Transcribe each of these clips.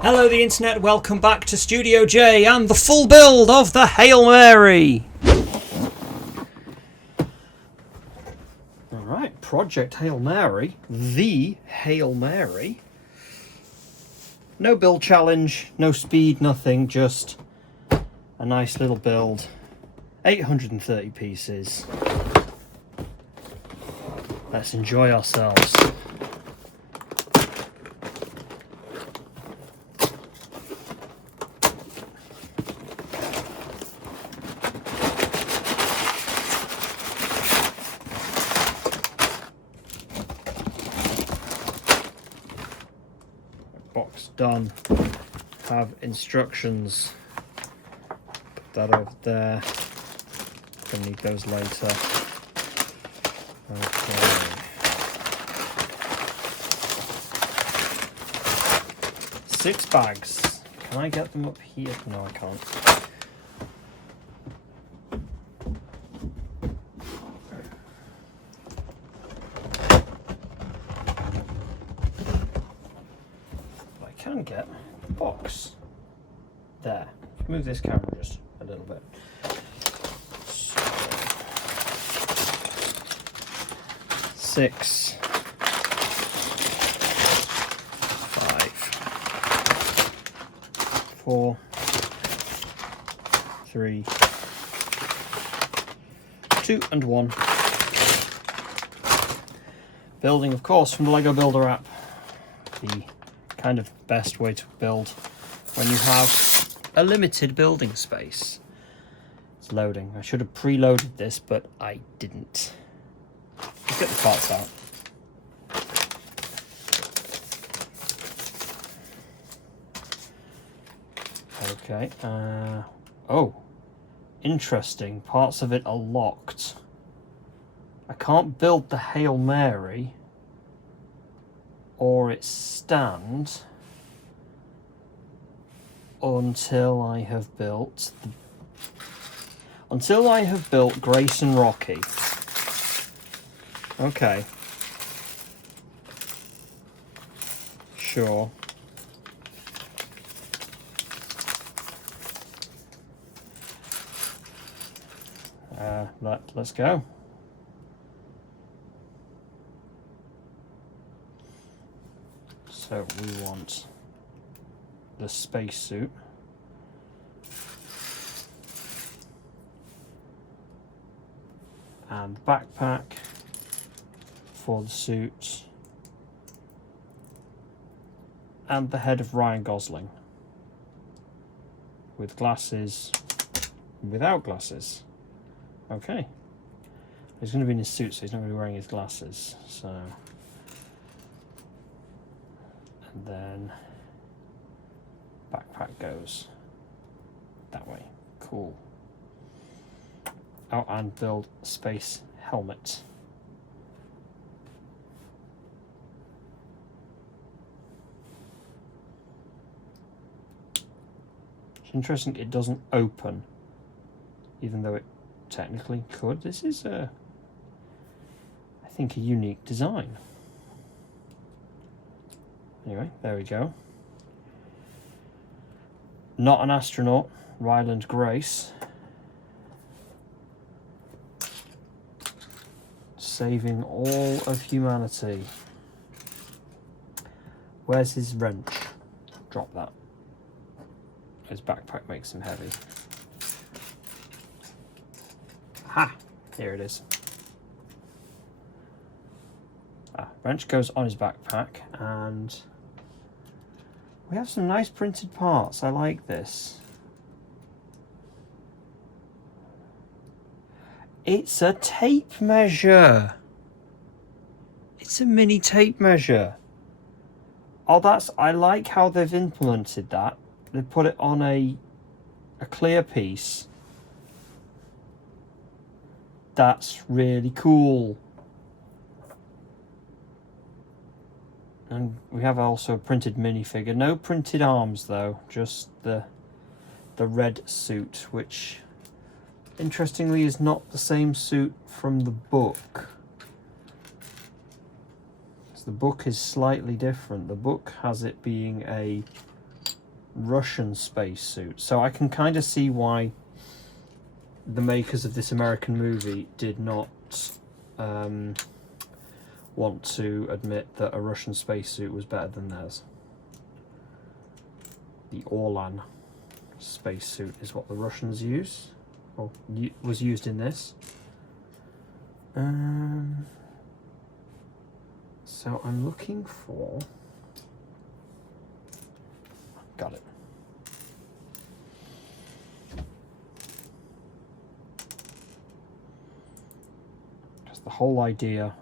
Hello the internet, welcome back to Studio J and the full build of the Hail Mary. Alright, Project Hail Mary, the Hail Mary. No build challenge, no speed, nothing, just a nice little build. 830 pieces. Let's enjoy ourselves. Box done. Have instructions. Put that over there. Gonna need those later. Okay. Six bags. Can I get them up here? No, I can't. But I can get the box. There. Move this camera just a little bit. Six, 5, 4, 3, 2 and 1. Building, of course, from the Lego Builder app. The kind of best way to build when you have a limited building space. It's loading. I should have preloaded this, but I didn't. Let's get the parts out. Okay. Oh, interesting. Parts of it are locked. I can't build the Hail Mary or its stand until I have built Grace and Rocky. Okay. Sure. Let's go. So we want the spacesuit. And the backpack for the suit. And the head of Ryan Gosling. With glasses, without glasses. Okay. He's going to be in his suit, so he's not going to be wearing his glasses. So, and then backpack goes that way. Cool. Oh, and build space helmet. It's interesting it doesn't open, even though it technically could. This is I think a unique design. Anyway, there we go. Not an astronaut, Ryland Grace. Saving all of humanity. Where's his wrench? Drop that. His backpack makes him heavy. Ha! Here it is. Wrench goes on his backpack, and we have some nice printed parts. I like this. It's a tape measure. It's a mini tape measure. Oh, I like how they've implemented that. They put it on a clear piece. That's really cool. And we have also a printed minifigure. No printed arms though, just the red suit, which interestingly is not the same suit from the book. So the book is slightly different. The book has it being a Russian spacesuit. So I can kind of see why the makers of this American movie did not want to admit that a Russian spacesuit was better than theirs. The Orlan spacesuit is what the Russians use, or was used in this. So I'm looking for... Got it. Because the whole idea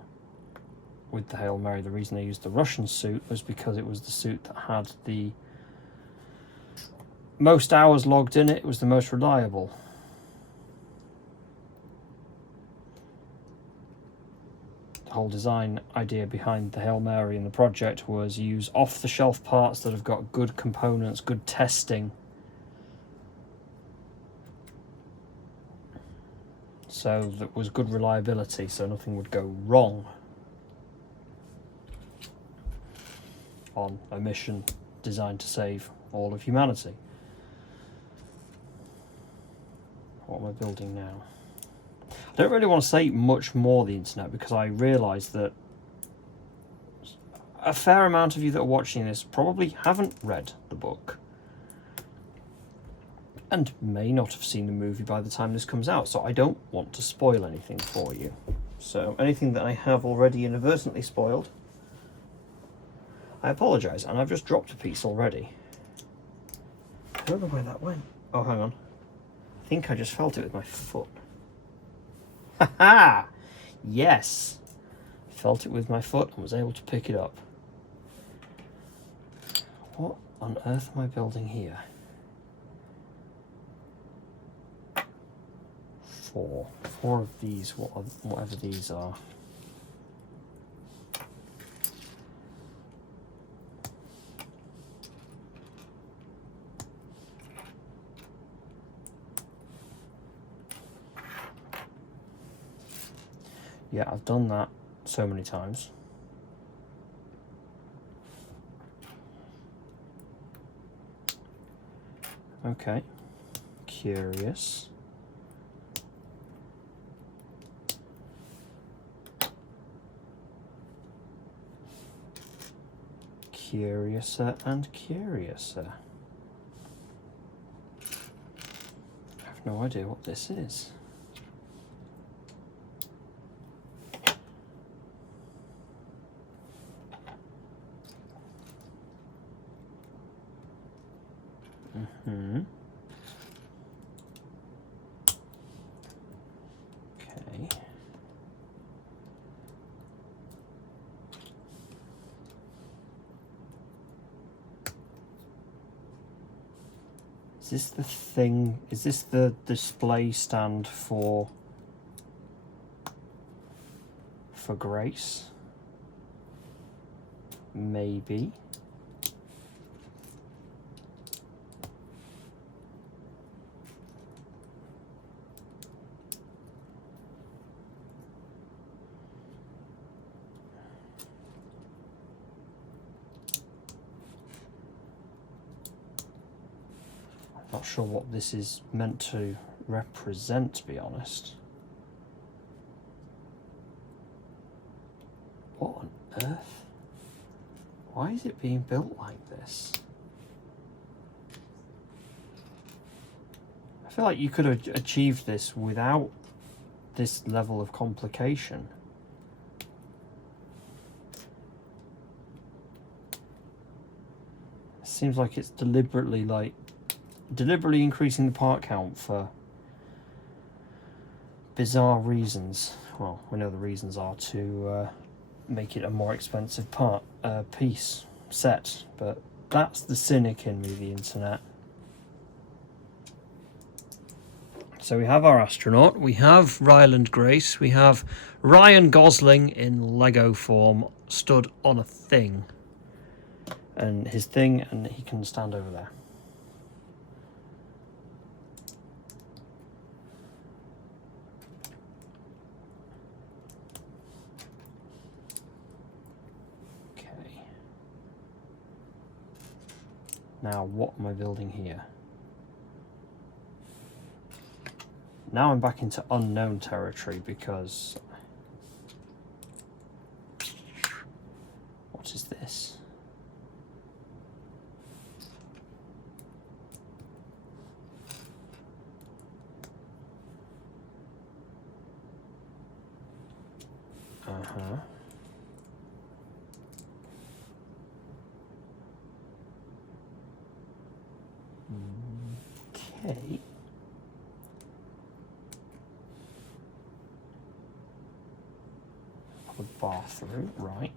with the Hail Mary, the reason they used the Russian suit was because it was the suit that had the most hours logged in it. It was the most reliable. The whole design idea behind the Hail Mary and the project was use off-the-shelf parts that have got good components, good testing. So that was good reliability, so nothing would go wrong on a mission designed to save all of humanity. What am I building now? I don't really want to say much more of the internet because I realise that a fair amount of you that are watching this probably haven't read the book and may not have seen the movie by the time this comes out, so I don't want to spoil anything for you. So anything that I have already inadvertently spoiled, I apologise, and I've just dropped a piece already. I don't know where that went. Oh, hang on. I think I just felt it with my foot. Ha! Yes! Felt it with my foot and was able to pick it up. What on earth am I building here? Four of these, whatever these are. Yeah, I've done that so many times. Okay, curious. Curiouser and curiouser. I have no idea what this is. Okay. Is this the thing? Is this the display stand for Grace? Maybe. Not sure what this is meant to represent, to be honest. What on earth? Why is it being built like this? I feel like you could have achieved this without this level of complication. It seems like it's deliberately increasing the part count for bizarre reasons. Well, we know the reasons are to make it a more expensive set, but that's the cynic in me, the internet. So we have our astronaut, we have Ryland Grace, we have Ryan Gosling in Lego form stood on a thing, and his thing, and he can stand over there. Now, what am I building here? Now I'm back into unknown territory because... What is this? Uh-huh. Okay. The bathroom, right.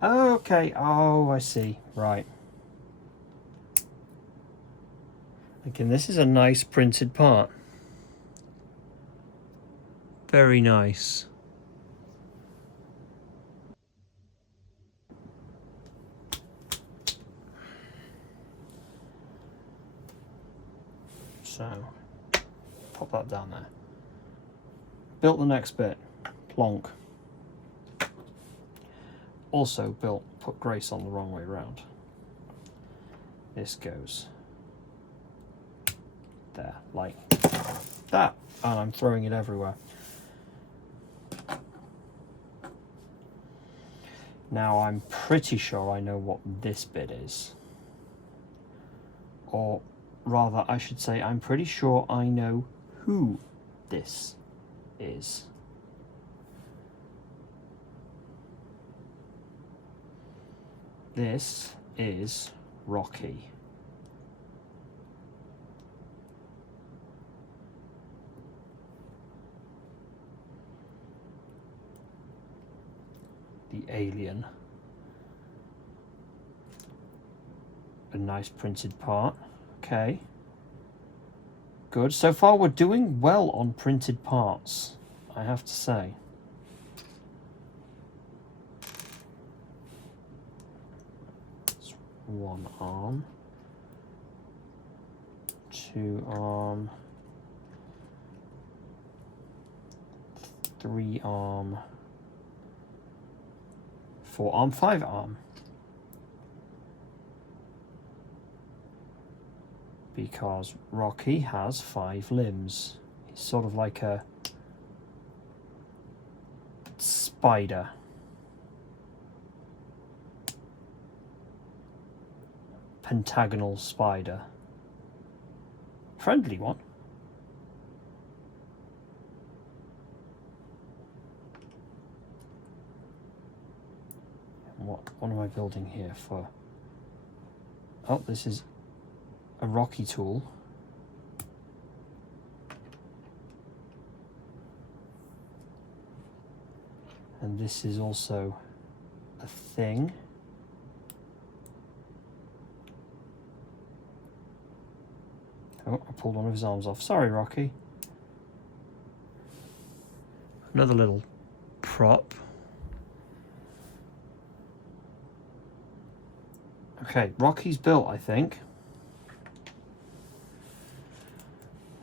Okay, oh, I see, right. Again, this is a nice printed part. Very nice. So, pop that down there. Built the next bit. Plonk. Also put Grace on the wrong way around. This goes there, like that. And I'm throwing it everywhere. Now I'm pretty sure I know what this bit is. Or rather, I should say, I'm pretty sure I know who this is. This is Rocky. The alien. A nice printed part. Okay. Good. So far we're doing well on printed parts, I have to say. It's one arm. 2 arm. 3 arm. 4 arm, 5 arm. Because Rocky has 5 limbs. He's sort of like a spider. Pentagonal spider. Friendly one. What am I building here for? Oh, this is a Rocky tool. And this is also a thing. Oh, I pulled one of his arms off. Sorry, Rocky. Another little prop. Okay, Rocky's built, I think.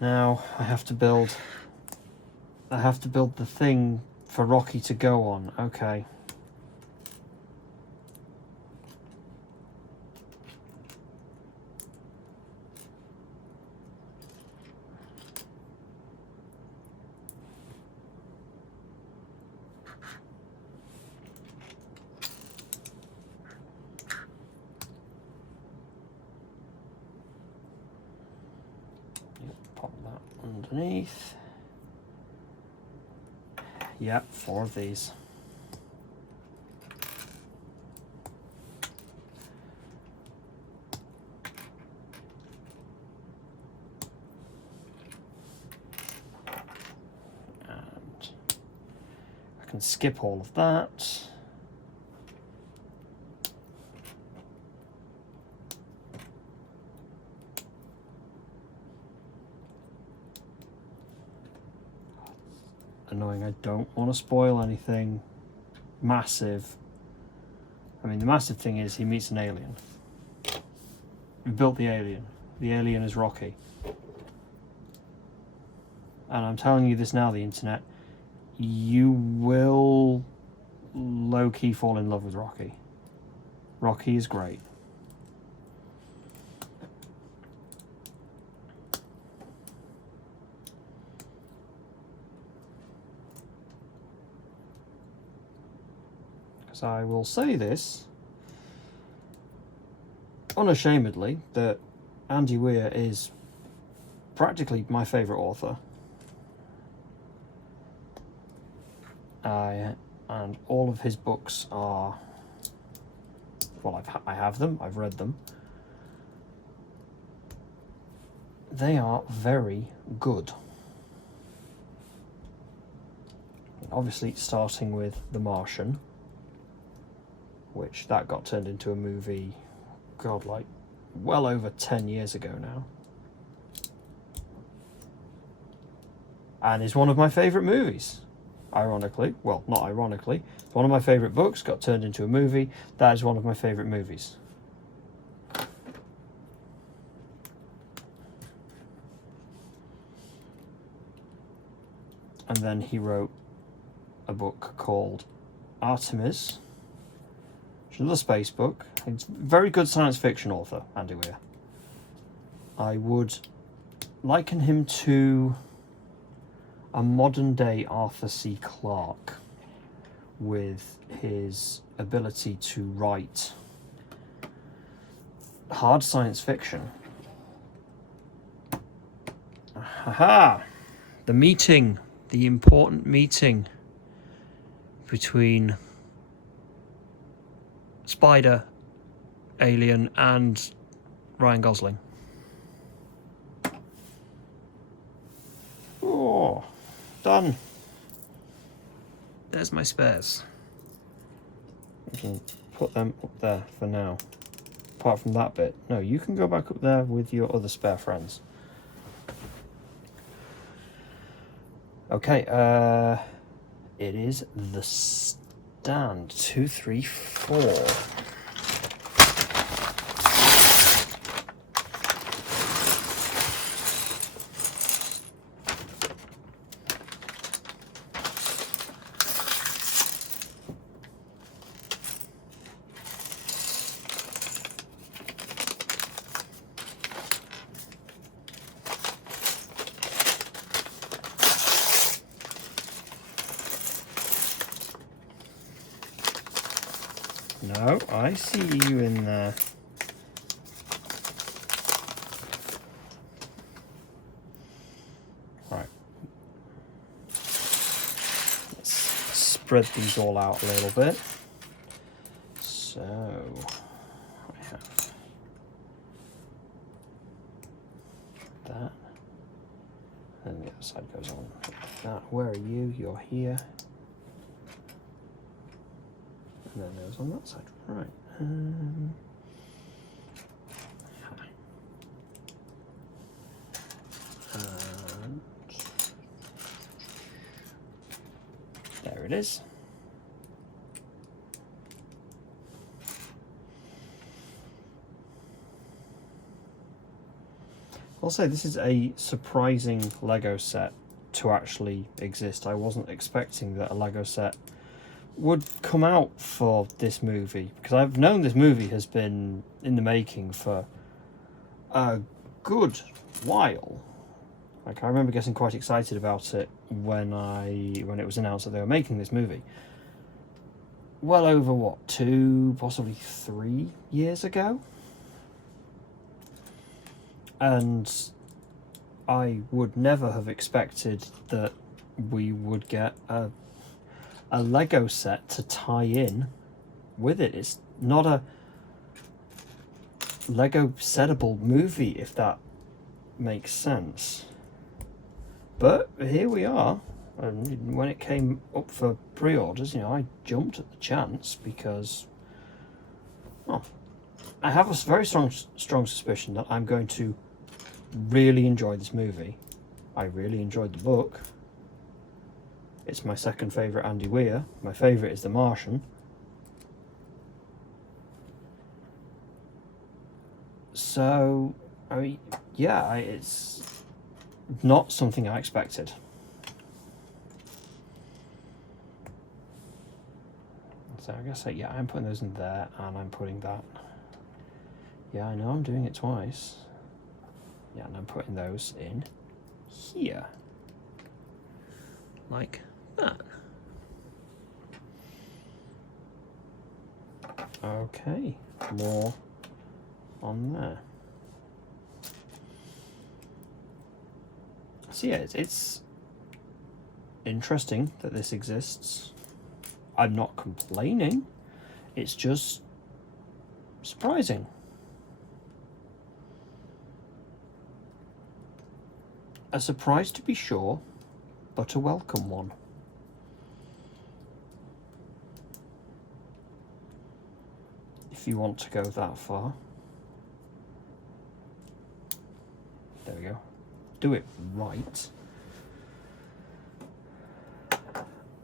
Now I have to build the thing for Rocky to go on. Okay. Pop that underneath. Yep, 4 of these. And I can skip all of that. Annoying, I don't want to spoil anything massive. I mean, the massive thing is he meets an alien. We've built the alien. The alien is Rocky. And I'm telling you this now, the internet, you will low-key fall in love with Rocky. Rocky is great. Because I will say this unashamedly, that Andy Weir is practically my favourite author. And all of his books are, well, I have them, I've read them. They are very good. Obviously, starting with The Martian, which that got turned into a movie, God, like well over 10 years ago now. And is one of my favourite movies. Ironically, well, not ironically, one of my favourite books got turned into a movie. That is one of my favourite movies. And then he wrote a book called Artemis, which is another space book. It's a very good science fiction author, Andy Weir. I would liken him to a modern-day Arthur C. Clarke with his ability to write hard science fiction. Aha! The meeting, the important meeting between Spider, Alien, and Ryan Gosling. Oh, done. There's my spares. I can put them up there for now. Apart from that bit. No, you can go back up there with your other spare friends. Okay, it is the stand 234. No, I see you in there. Right. Let's spread these all out a little bit. So, I have that. And the other side goes on like that. Where are you? You're here. And then there's on that side. Right. And there it is. I'll say this is a surprising Lego set to actually exist. I wasn't expecting that a Lego set would come out for this movie, because I've known this movie has been in the making for a good while. Like, I remember getting quite excited about it when it was announced that they were making this movie. Well over, what, 2, possibly 3 years ago? And I would never have expected that we would get a Lego set to tie in with it. It's not a Lego settable movie, if that makes sense. But here we are. And when it came up for pre-orders, you know, I jumped at the chance because, well, I have a very strong suspicion that I'm going to really enjoy this movie. I really enjoyed the book. It's my second favourite Andy Weir. My favourite is The Martian. So, I mean, yeah, it's not something I expected. So I guess, yeah, I'm putting those in there, and I'm putting that. Yeah, I know I'm doing it twice. Yeah, and I'm putting those in here. Like that. Okay, more on there. So yeah, it's interesting that this exists. I'm not complaining. It's just surprising. A surprise to be sure, but a welcome one. If you want to go that far. There we go. Do it right.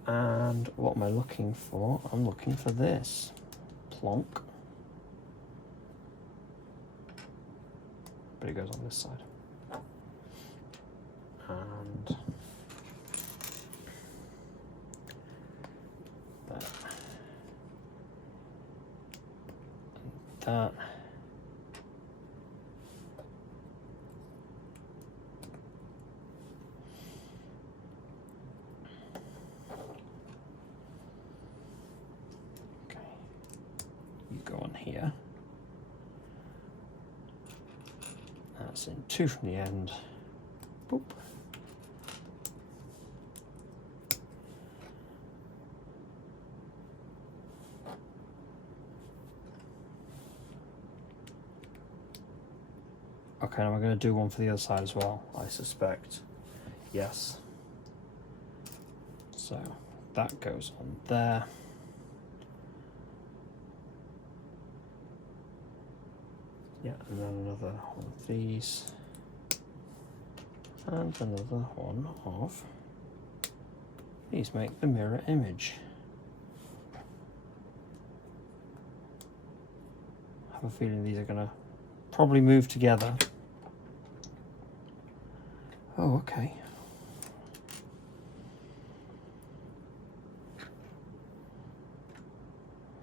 And what am I looking for? I'm looking for this. Plonk. But it goes on this side. And that. And that. Okay. You go on here. That's in two from the end. Boop. Okay, now I'm going to do one for the other side as well, I suspect. Yes. So that goes on there. Yeah, and then another one of these. And another one of these. Make the mirror image. I have a feeling these are going to probably move together. Oh, okay.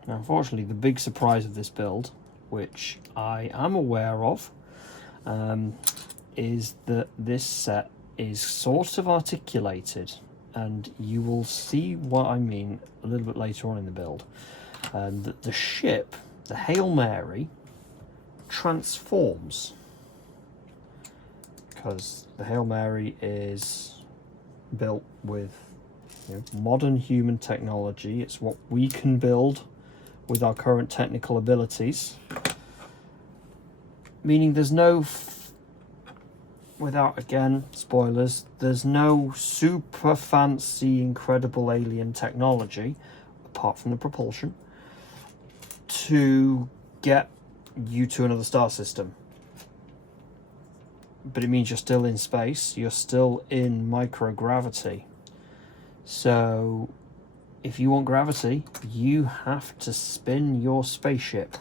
Now, unfortunately, the big surprise of this build, which I am aware of, is that this set is sort of articulated, and you will see what I mean a little bit later on in the build. That the ship, the Hail Mary, transforms, because the Hail Mary is built with modern human technology. It's what we can build with our current technical abilities, meaning there's no without, again, spoilers, there's no super fancy incredible alien technology apart from the propulsion to get you to another star system. But it means you're still in space, you're still in microgravity. So if you want gravity, you have to spin your spaceship.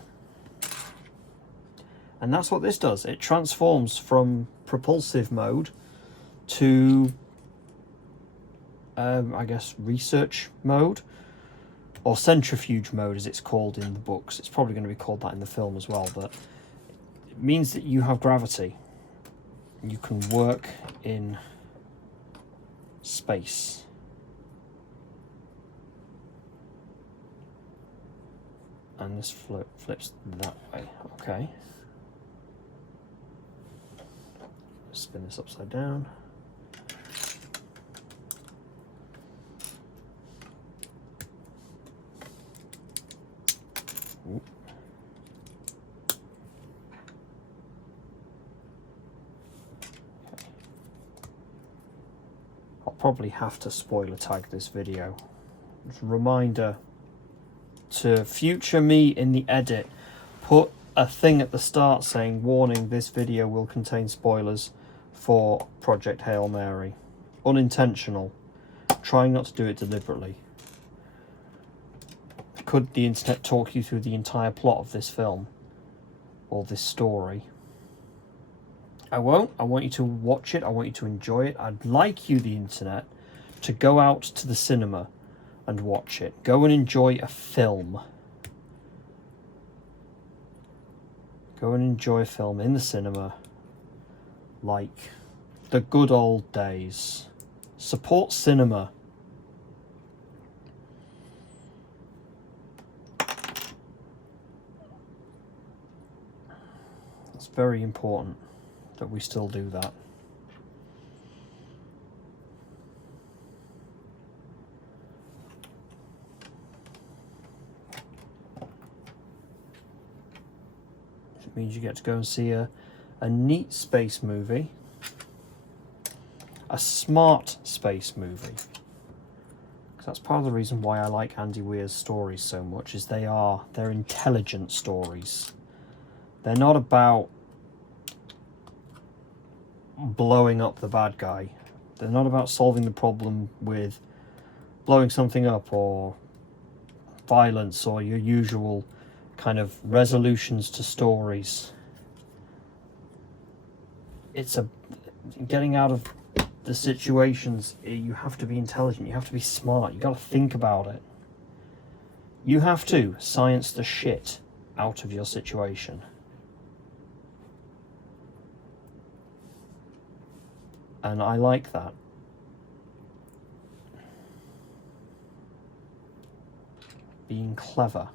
And that's what this does. It transforms from propulsive mode to, I guess, research mode, or centrifuge mode as it's called in the books. It's probably going to be called that in the film as well, but it means that you have gravity. You can work in space. And this flips that way. Okay. Spin this upside down. Ooh. Okay. I'll probably have to spoiler tag this video. Just a reminder to future me in the edit, put a thing at the start saying, warning, this video will contain spoilers for Project Hail Mary. Unintentional. Trying not to do it deliberately. Could the internet talk you through the entire plot of this film or this story? I won't. I want you to watch it. I want you to enjoy it. I'd like you, the internet, to go out to the cinema and watch it. Go and enjoy a film. Go and enjoy a film in the cinema, like the good old days. Support cinema. It's very important that we still do that. It means you get to go and see a neat space movie. A smart space movie. Because that's part of the reason why I like Andy Weir's stories so much, is they're intelligent stories. They're not about blowing up the bad guy. They're not about solving the problem with blowing something up or violence or your usual kind of resolutions to stories. It's getting out of the situations. You have to be intelligent, you have to be smart, you got to think about it. You have to science the shit out of your situation. And I like that. Being clever.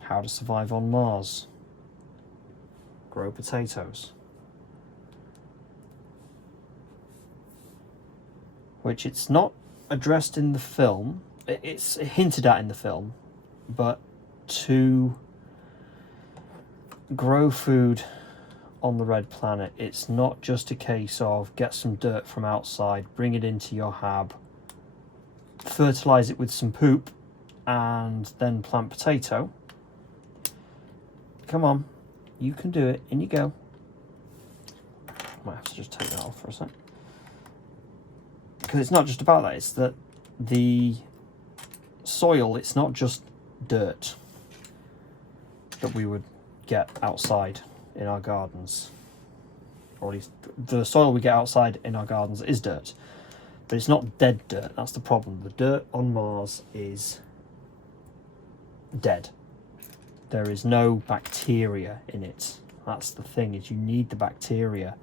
How to survive on Mars. Grow potatoes. Which it's not addressed in the film. It's hinted at in the film. But to grow food on the Red Planet, it's not just a case of get some dirt from outside, bring it into your hab, fertilise it with some poop, and then plant potato. Come on, you can do it. In you go. Might have to just take that off for a sec. Because it's not just about that, it's that the soil, it's not just dirt that we would get outside in our gardens. Or at least the soil we get outside in our gardens is dirt. But it's not dead dirt, that's the problem. The dirt on Mars is dead. There is no bacteria in it. That's the thing, is you need the bacteria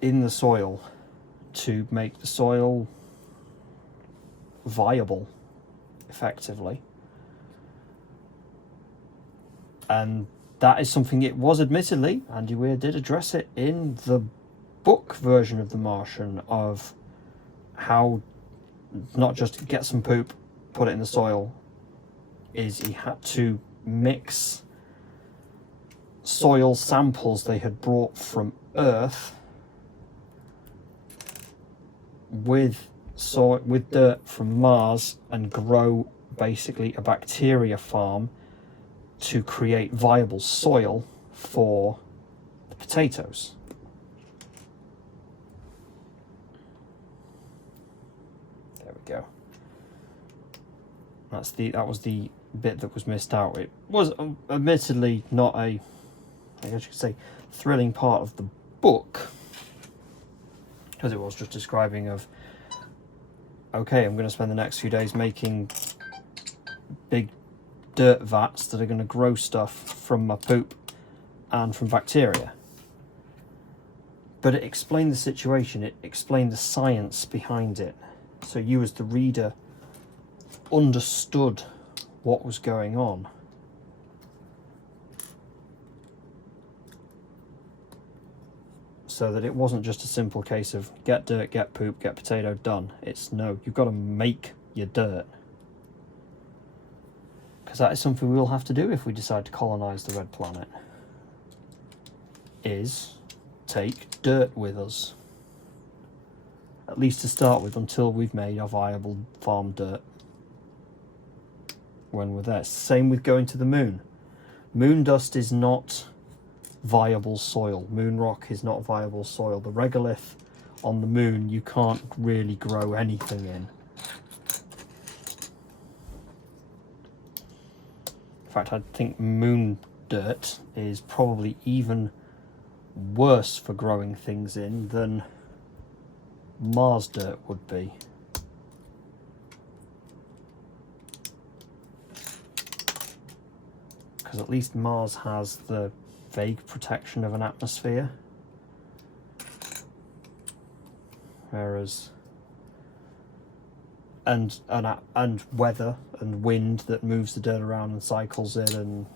in the soil to make the soil viable, effectively. And that is something, it was admittedly, Andy Weir did address it in the book version of The Martian, of how not just get some poop, put it in the soil, is he had to mix soil samples they had brought from Earth with dirt from Mars and grow basically a bacteria farm to create viable soil for the potatoes. There we go. That was the bit that was missed out. It was admittedly not I guess you could say, thrilling part of the book, because it was just describing of, okay, I'm going to spend the next few days making big dirt vats that are going to grow stuff from my poop and from bacteria. But it explained the situation, it explained the science behind it, so you as the reader understood what was going on. So that it wasn't just a simple case of get dirt, get poop, get potato, done. It's no, you've got to make your dirt. Because that is something we will have to do if we decide to colonise the Red Planet. Is take dirt with us. At least to start with, until we've made our viable farm dirt. When we're there. Same with going to the moon. Moon dust is not viable soil. Moon rock is not viable soil. The regolith on the moon you can't really grow anything in. In fact, I think moon dirt is probably even worse for growing things in than Mars dirt would be. Because at least Mars has the vague protection of an atmosphere. Whereas, and weather and wind that moves the dirt around and cycles it, and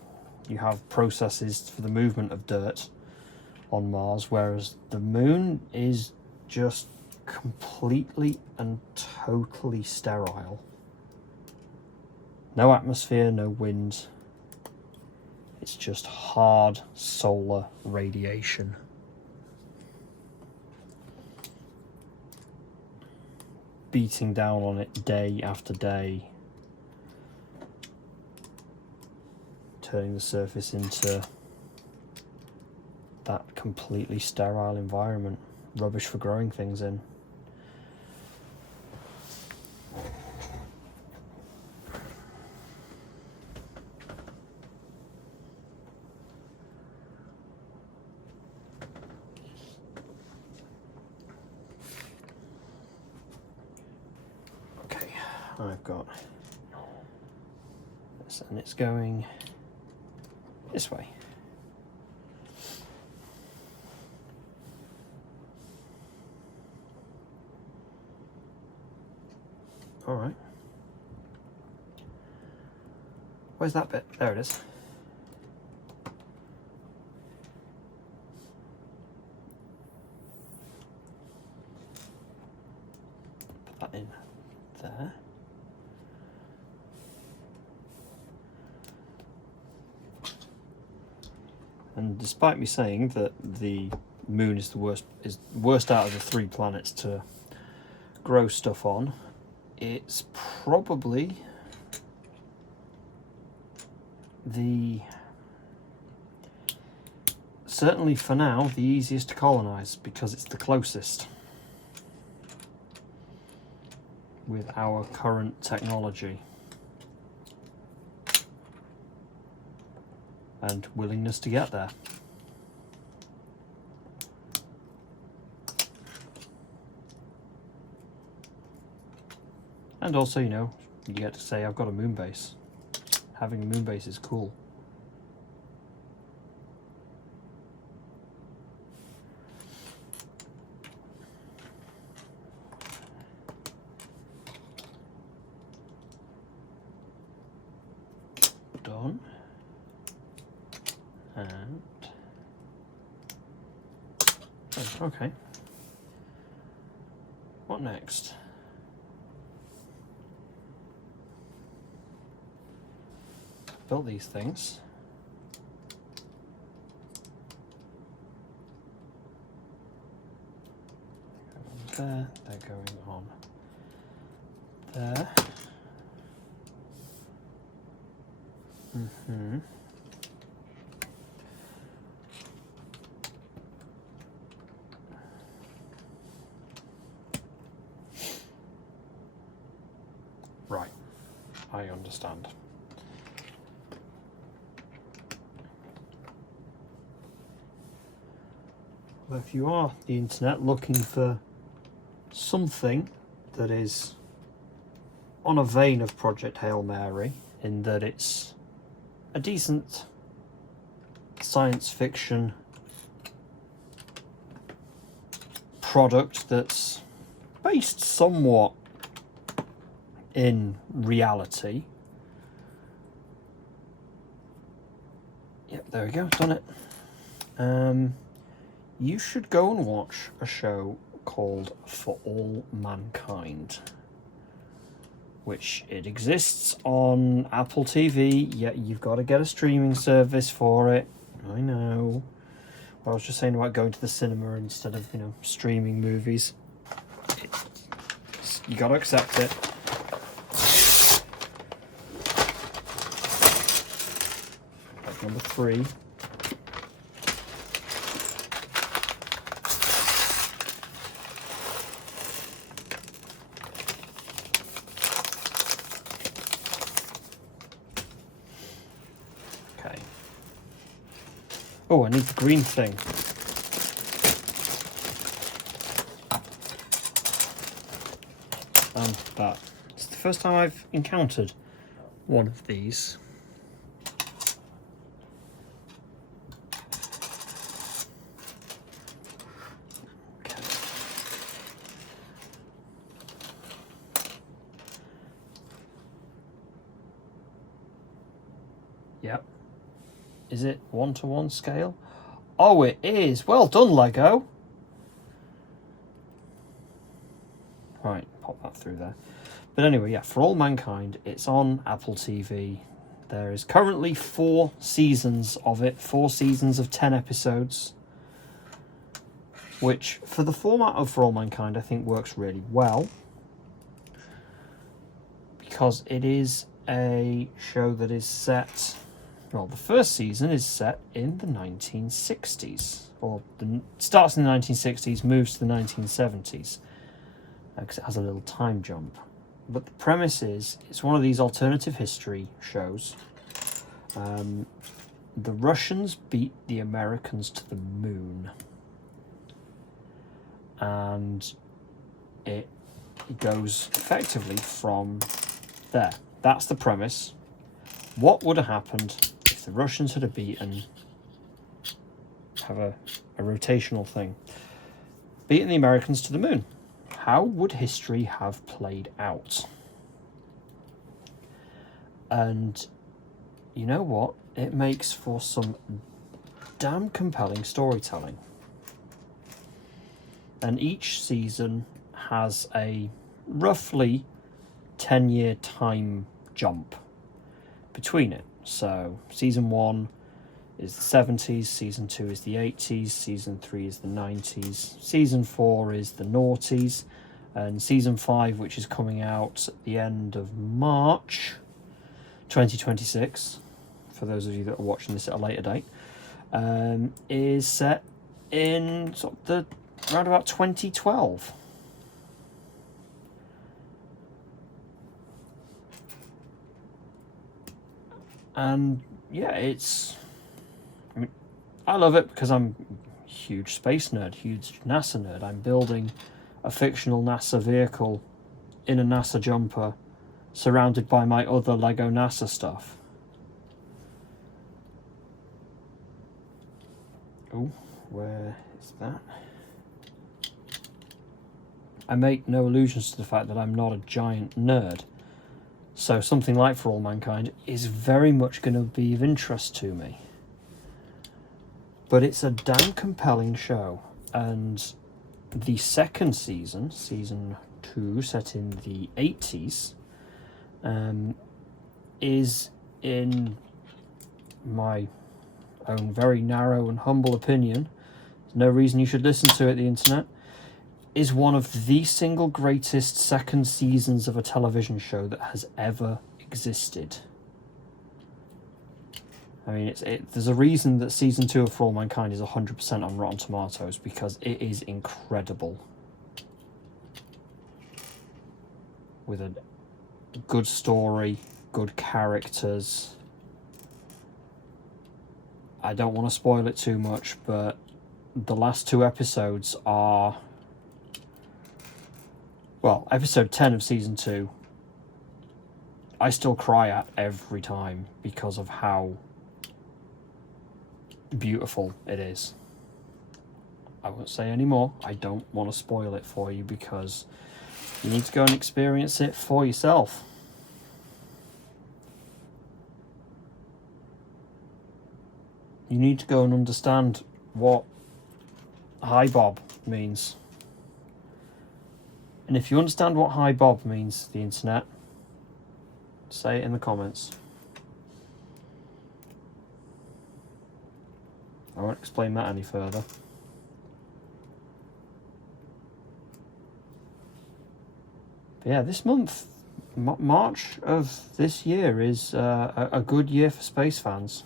you have processes for the movement of dirt on Mars, whereas the moon is just completely and totally sterile. No atmosphere, no wind. It's just hard solar radiation. Beating down on it day after day, turning the surface into that completely sterile environment, rubbish for growing things in. I've got this, and it's going this way. All right. Where's that bit? There it is. Put that in there. And despite me saying that the moon is the worst out of the 3 planets to grow stuff on, it's probably certainly for now, the easiest to colonize because it's the closest with our current technology and willingness to get there. And also, you know, you get to say, I've got a moon base. Having a moon base is cool. Done. And oh, okay. What next? Built these things. There, they're going on there. Mm-hmm. Right, I understand. Well, if you are the internet looking for something that is on a vein of Project Hail Mary, in that it's a decent science fiction product that's based somewhat in reality. Yep, there we go, done it. You should go and watch a show called For All Mankind, which it exists on Apple TV, yet you've got to get a streaming service for it. I know. Well, I was just saying about going to the cinema instead of, you know, streaming movies. You got to accept it. Like number 3. Oh, I need the green thing. and that. It's the first time I've encountered one of these. Okay. Yep. Is it 1-to-1 scale? Oh, it is. Well done, Lego. Right, pop that through there. But anyway, yeah, For All Mankind, it's on Apple TV. There is currently 4 seasons of it, 4 seasons of 10 episodes, which, for the format of For All Mankind, I think works really well, because it is a show that is set, well, the first season is set in the 1960s, or starts in the 1960s, moves to the 1970s, because it has a little time jump. But the premise is, it's one of these alternative history shows. The Russians beat the Americans to the moon. And it goes effectively from there. That's the premise. What would have happened if the Russians had beaten, have a rotational thing, beaten the Americans to the moon? How would history have played out? And you know what? It makes for some damn compelling storytelling. And each season has a roughly 10-year time jump between it. So season 1 is the 70s, season 2 is the 80s, season 3 is the 90s, season 4 is the noughties, and season 5, which is coming out at the end of March 2026, for those of you that are watching this at a later date, is set in sort of around about 2012. And yeah, I love it because I'm a huge space nerd, huge NASA nerd. I'm building a fictional NASA vehicle in a NASA jumper, surrounded by my other Lego NASA stuff. Oh, where is that? I make no allusions to the fact that I'm not a giant nerd. So something like For All Mankind is very much going to be of interest to me. But it's a damn compelling show. And the second season, season 2, set in the 80s, is, in my own very narrow and humble opinion, there's no reason you should listen to it, the internet, is one of the single greatest second seasons of a television show that has ever existed. I mean, there's a reason that season 2 of For All Mankind is 100% on Rotten Tomatoes, because it is incredible. With a good story, good characters. I don't want to spoil it too much, but the last 2 episodes are... Well, episode 10 of season 2, I still cry at every time because of how beautiful it is. I won't say any more. I don't want to spoil it for you, because you need to go and experience it for yourself. You need to go and understand what Hi Bob means. And if you understand what Hi Bob means, the internet, say it in the comments. I won't explain that any further. But yeah, this month, March of this year, is a good year for space fans.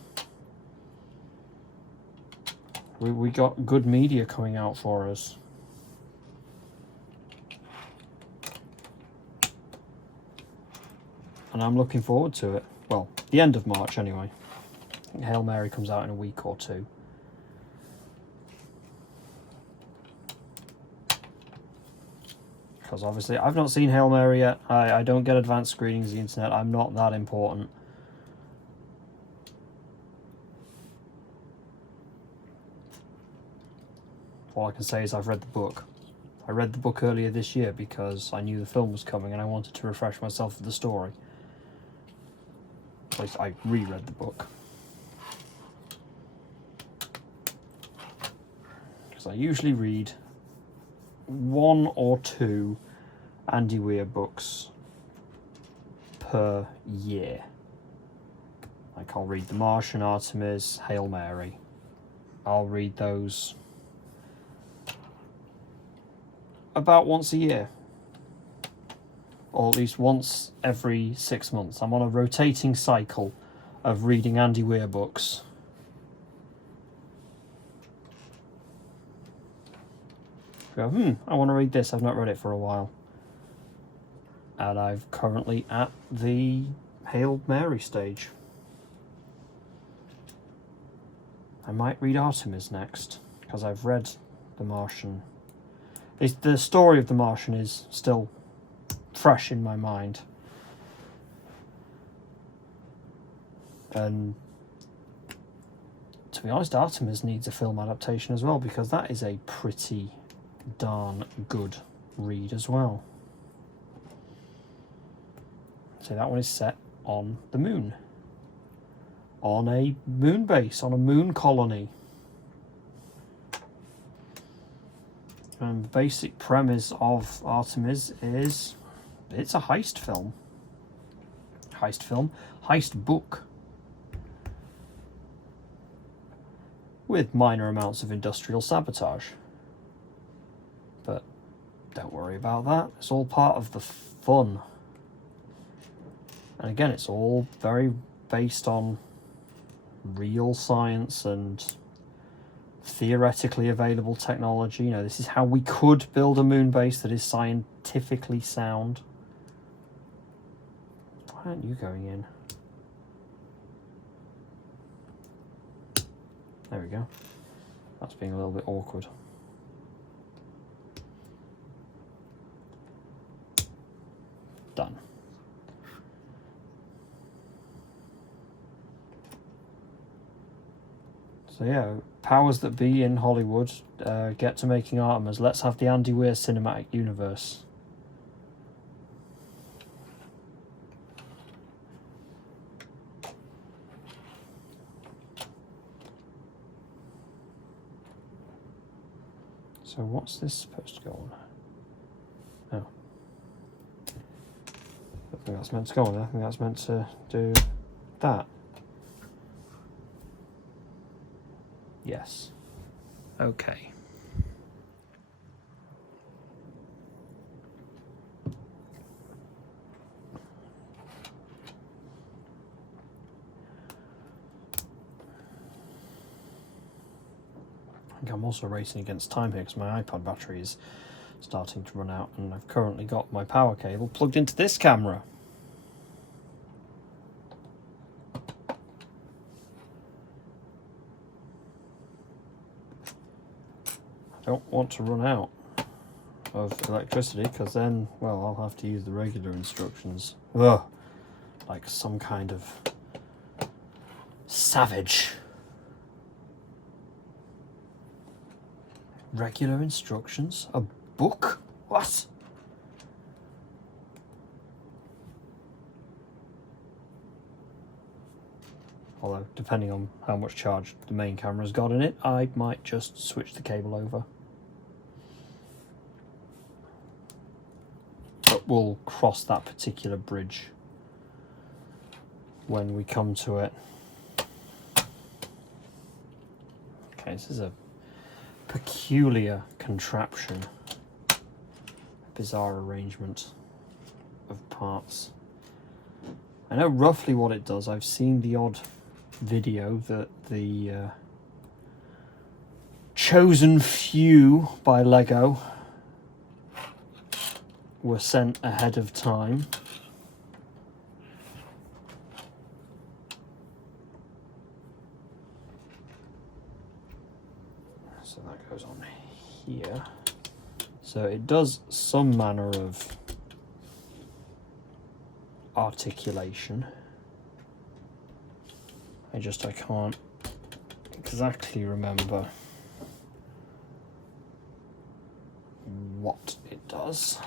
We got good media coming out for us. And I'm looking forward to it. Well, the end of March anyway. I think Hail Mary comes out in a week or 2. because obviously I've not seen Hail Mary yet. I don't get advanced screenings of the internet. I'm not that important. All I can say is I've read the book. I read the book earlier this year because I knew the film was coming and I wanted to refresh myself with the story. At least I reread the book. Because I usually read 1 or 2 Andy Weir books per year. Like I'll read The Martian, Artemis, Hail Mary. I'll read those about once a year, or at least once every 6 months. I'm on a rotating cycle of reading Andy Weir books. Go, I want to read this. I've not read it for a while. And I'm currently at the Hail Mary stage. I might read Artemis next, because I've read The Martian. The story of The Martian is still fresh in my mind. And to be honest, Artemis needs a film adaptation as well, because that is a pretty darn good read as well. So that one is set on the moon. On a moon base, on a moon colony. And the basic premise of Artemis is it's a heist film. Heist book. With minor amounts of industrial sabotage. But don't worry about that. It's all part of the fun. And again, it's all very based on real science and theoretically available technology. You know, this is how we could build a moon base that is scientifically sound. Why aren't you going in? There we go. That's being a little bit awkward. Done. So yeah, powers that be in Hollywood, get to making Artemis. Let's have the Andy Weir cinematic universe. So what's this supposed to go on? Oh. I don't think that's meant to go on there. I think that's meant to do that. Yes. Okay. I think I'm also racing against time here because my iPod battery is starting to run out, and I've currently got my power cable plugged into this camera. I don't want to run out of electricity because then, well, I'll have to use the regular instructions. Ugh, like some kind of savage. Regular instructions? A book? What? Although, depending on how much charge the main camera's got in it, I might just switch the cable over. But we'll cross that particular bridge when we come to it. Okay, this is a peculiar contraption. A bizarre arrangement of parts. I know roughly what it does. I've seen the odd video that the chosen few by Lego were sent ahead of time. So that goes on here. So it does some manner of articulation. I can't exactly remember what it does.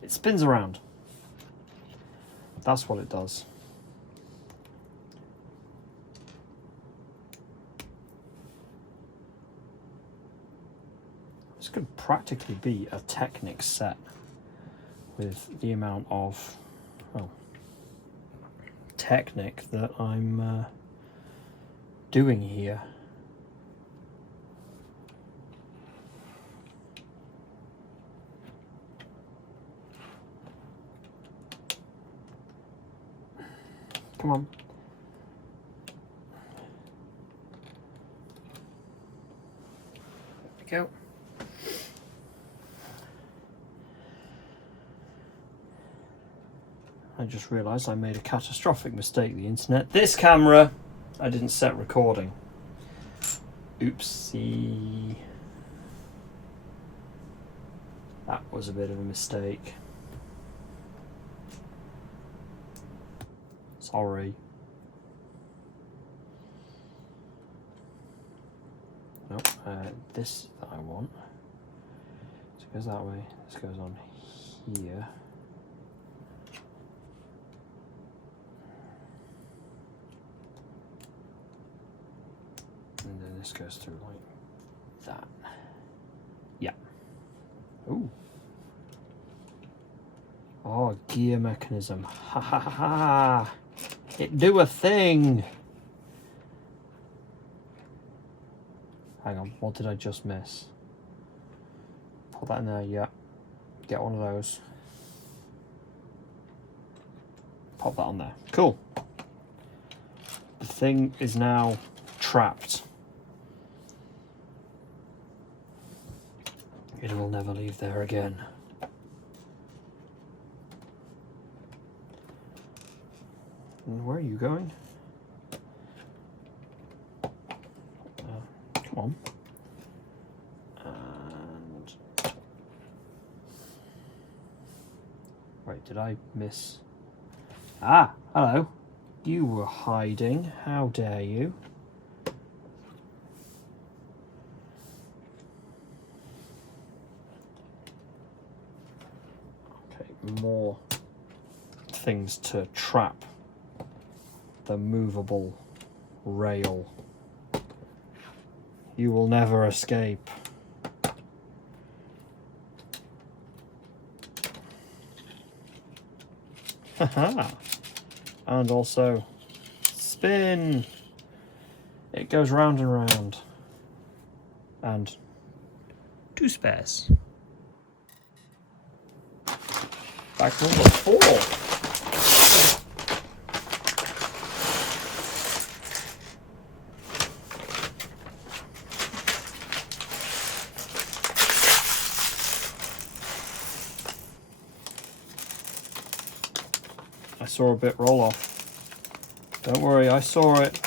It spins around. That's what it does. This could practically be a Technic set with the amount of, well, Technic that I'm doing here. Come on. There we go. I just realised I made a catastrophic mistake, the internet. This camera, I didn't set recording. Oopsie. That was a bit of a mistake. Sorry. Nope, this that I want. So it goes that way, this goes on here. And then this goes through like that. Yeah. Ooh. Oh, gear mechanism. Ha ha ha ha. It do a thing. Hang on, what did I just miss? Put that in there, yeah. Get one of those. Pop that on there. Cool. The thing is now trapped. It will never leave there again. And where are you going? Come on. And wait, did I miss? Ah, hello. You were hiding. How dare you? Okay, more things to trap the movable rail. You will never escape. Haha. And also spin. It goes round and round. And 2 spares. Back number 4. I saw a bit roll off. Don't worry, I saw it.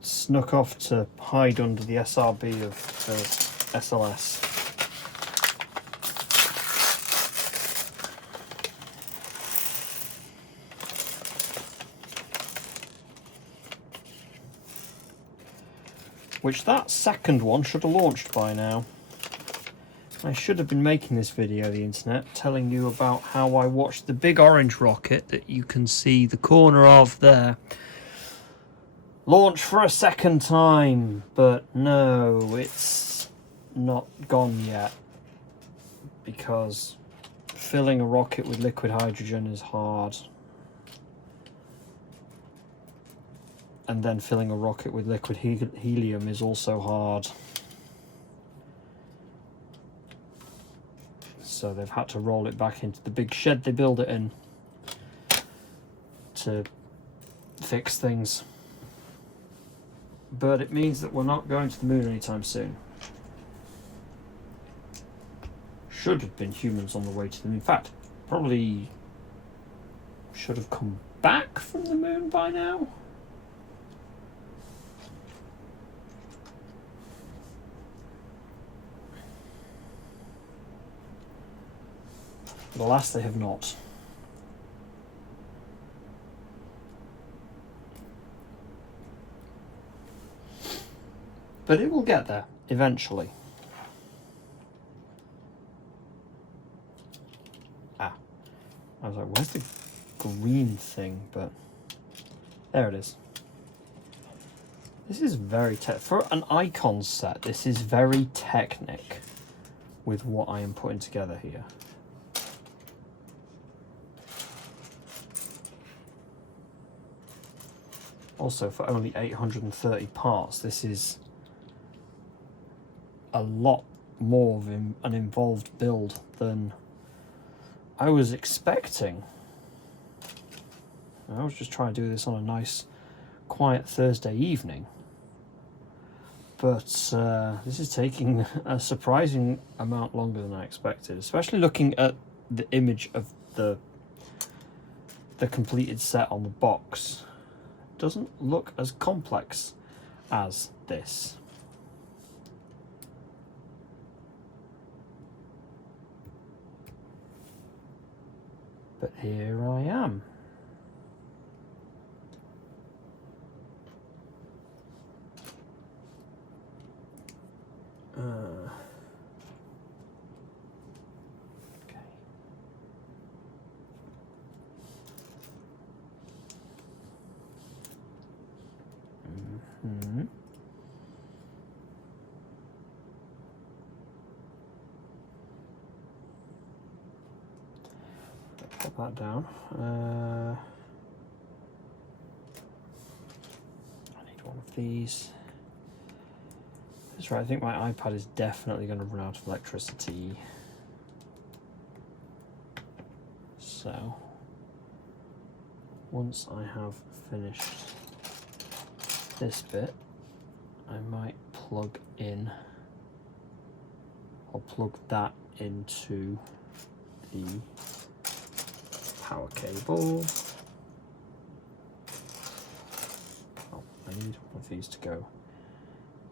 Snuck off to hide under the SRB of the SLS. Which that second one should have launched by now. I should have been making this video, the internet, telling you about how I watched the big orange rocket that you can see the corner of there launch for a second time, but no, it's not gone yet, because filling a rocket with liquid hydrogen is hard, and then filling a rocket with liquid helium is also hard. So they've had to roll it back into the big shed they build it in to fix things. But it means that we're not going to the moon anytime soon. Should have been humans on the way to the moon. In fact, probably should have come back from the moon by now. Alas, they have not. But it will get there eventually. Ah, I was like, where's the green thing? But there it is. This is very for an icon set. This is very technic with what I am putting together here. Also, for only 830 parts, this is a lot more of an involved build than I was expecting. I was just trying to do this on a nice, quiet Thursday evening. But this is taking a surprising amount longer than I expected, especially looking at the image of the completed set on the box. It doesn't look as complex as this. But here I am. Okay. Mm-hmm. Put that down. I need one of these. That's right, I think my iPad is definitely going to run out of electricity. So, once I have finished this bit, I might plug in, I'll plug that into the power cable. Oh, I need one of these to go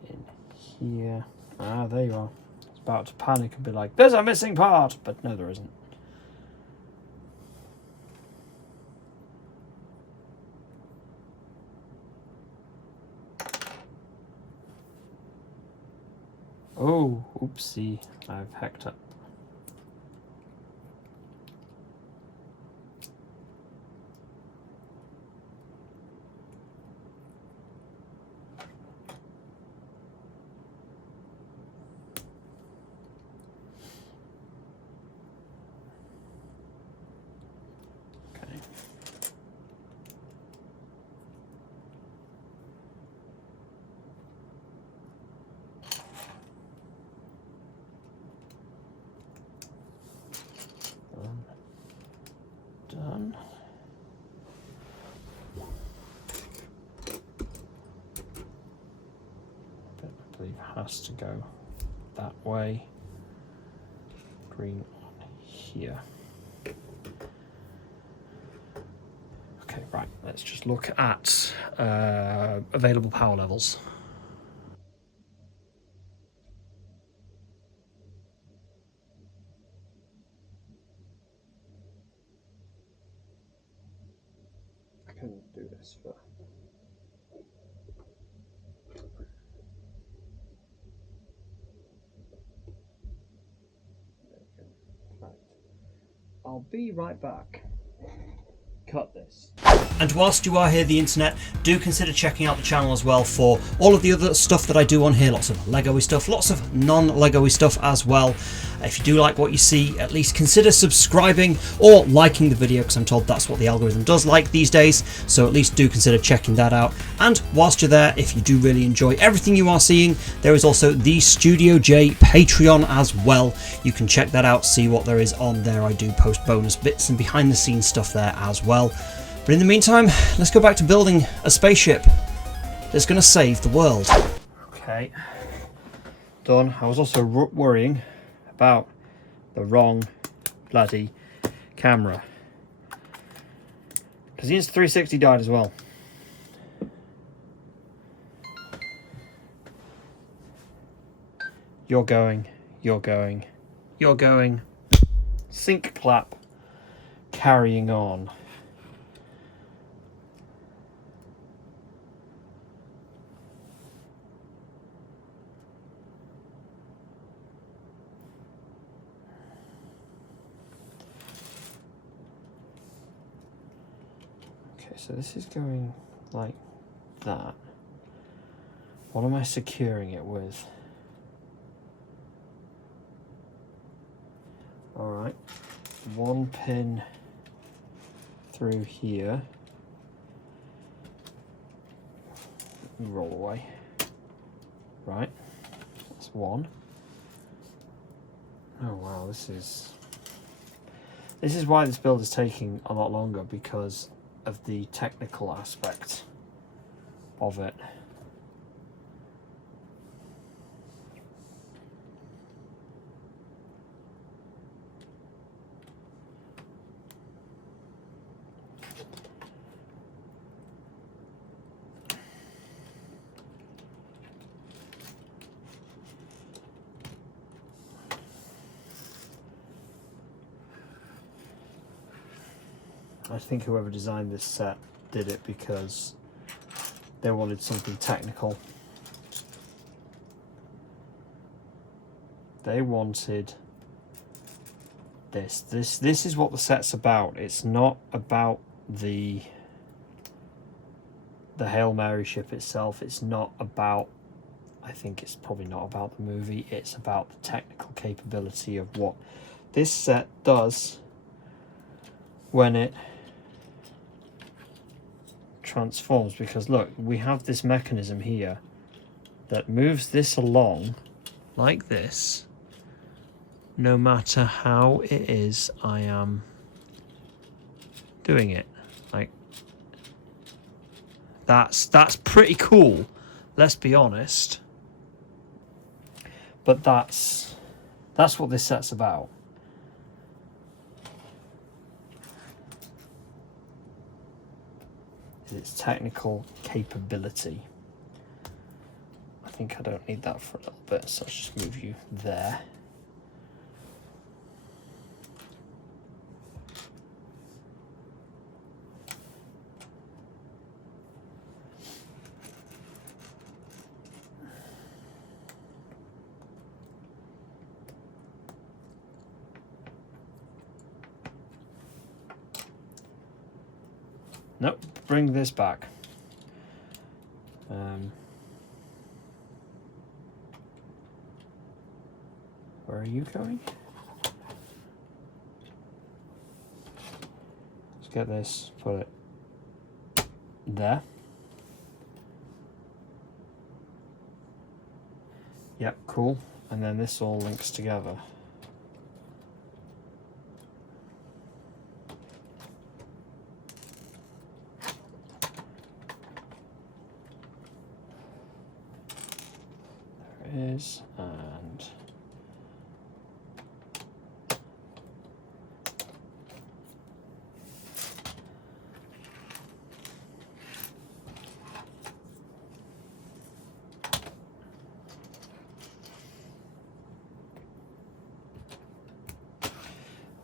in here. Ah, there you are. It's about to panic and be like, there's a missing part! But no, there isn't. Oh, oopsie. I've hacked up. Done. But I believe it has to go that way. Green on here. Okay, right, let's just look at available power levels. I can do this for I'll be right back. Cut this. And whilst you are here, the internet, do consider checking out the channel as well for all of the other stuff that I do on here. Lots of Lego-y stuff, lots of non-Lego-y stuff as well. If you do like what you see, at least consider subscribing or liking the video, because I'm told that's what the algorithm does like these days. So at least do consider checking that out. And whilst you're there, if you do really enjoy everything you are seeing, there is also the Studio J Patreon as well. You can check that out, see what there is on there. I do post bonus bits and behind the scenes stuff there as well. But in the meantime, let's go back to building a spaceship that's going to save the world. Okay, done. I was also worrying about the wrong bloody camera, because the Insta360 died as well. You're going, you're going, you're going. Sync clap. carrying on. Okay, so this is going like that. What am I securing it with? Alright, one pin through here. Roll away. Right, that's one. Oh wow, this is why this build is taking a lot longer, because of the technical aspect of it. I think whoever designed this set did it because they wanted something technical. They wanted this. This is what the set's about. It's not about the Hail Mary ship itself. It's not about, I think it's probably not about the movie. It's about the technical capability of what this set does when it transforms. Because look, we have this mechanism here that moves this along like this, no matter how it is I am doing it. Like, that's pretty cool, let's be honest. But that's what this set's about. Its technical capability. I think I don't need that for a little bit, so let's just move you there. Nope, bring this back. Where are you going? Let's get this, put it there. Yep, cool. And then this all links together. Is, and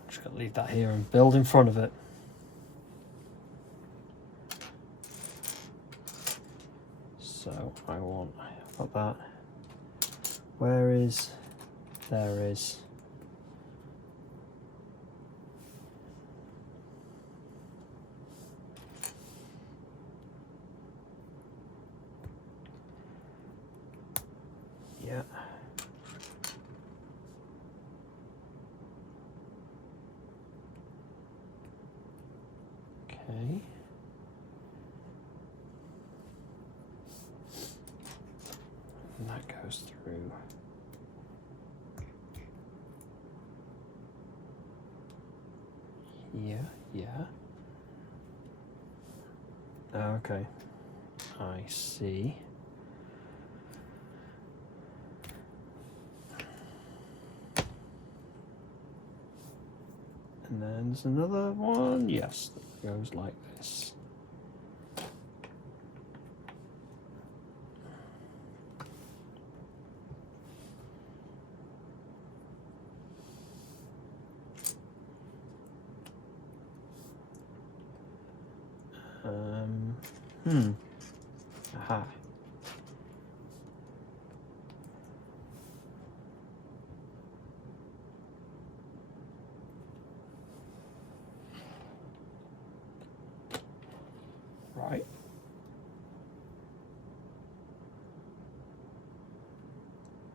just gotta leave that here and build in front of it. So I want, I've got that. Where is, there is. Yeah. Okay. And that goes through. Yeah. Okay. I see. And then there's another one. Yes, that goes like this. Aha. Right.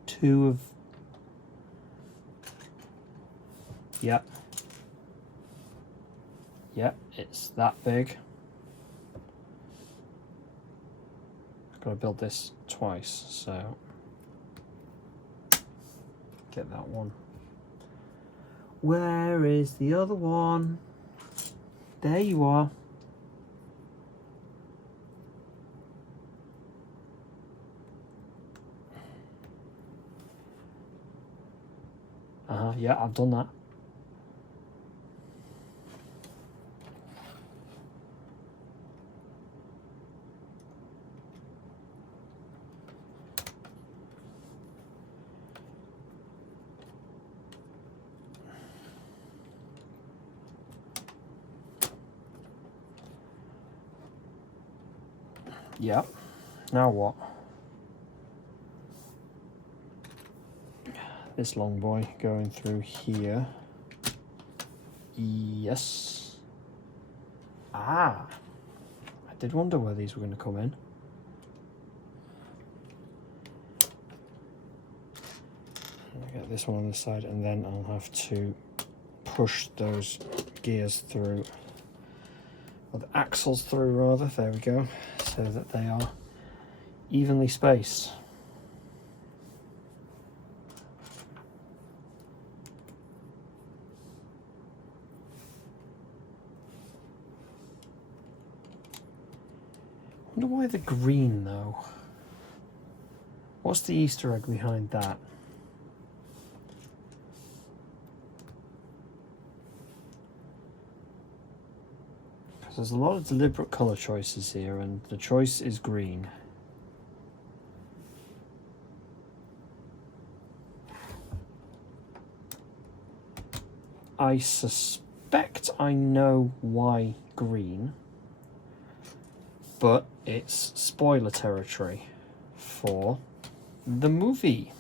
Two of... Yep. Yep, it's that big. I've got to build this twice, so get that one. Where is the other one? There you are. Yeah, I've done that. Yep. Now what? This long boy going through here. Yes. Ah. I did wonder where these were going to come in. I'll get this one on this side, and then I'll have to push those gears through, or the axles through rather, there we go, so that they are evenly spaced. I wonder why the green though. What's the Easter egg behind that? Because there's a lot of deliberate colour choices here, and the choice is green. I suspect I know why green, but it's spoiler territory for the movie.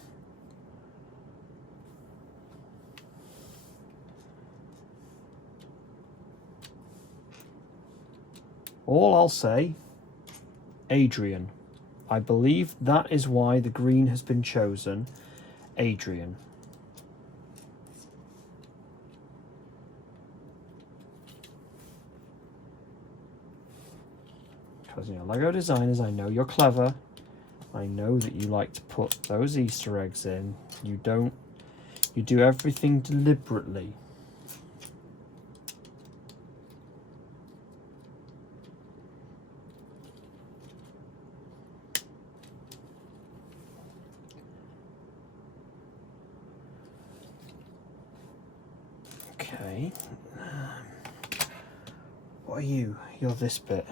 All I'll say, Adrian. I believe that is why the green has been chosen. Adrian. Because, you know, Lego designers, I know you're clever. I know that you like to put those Easter eggs in. You do everything deliberately. Okay. What are you? You're this bit.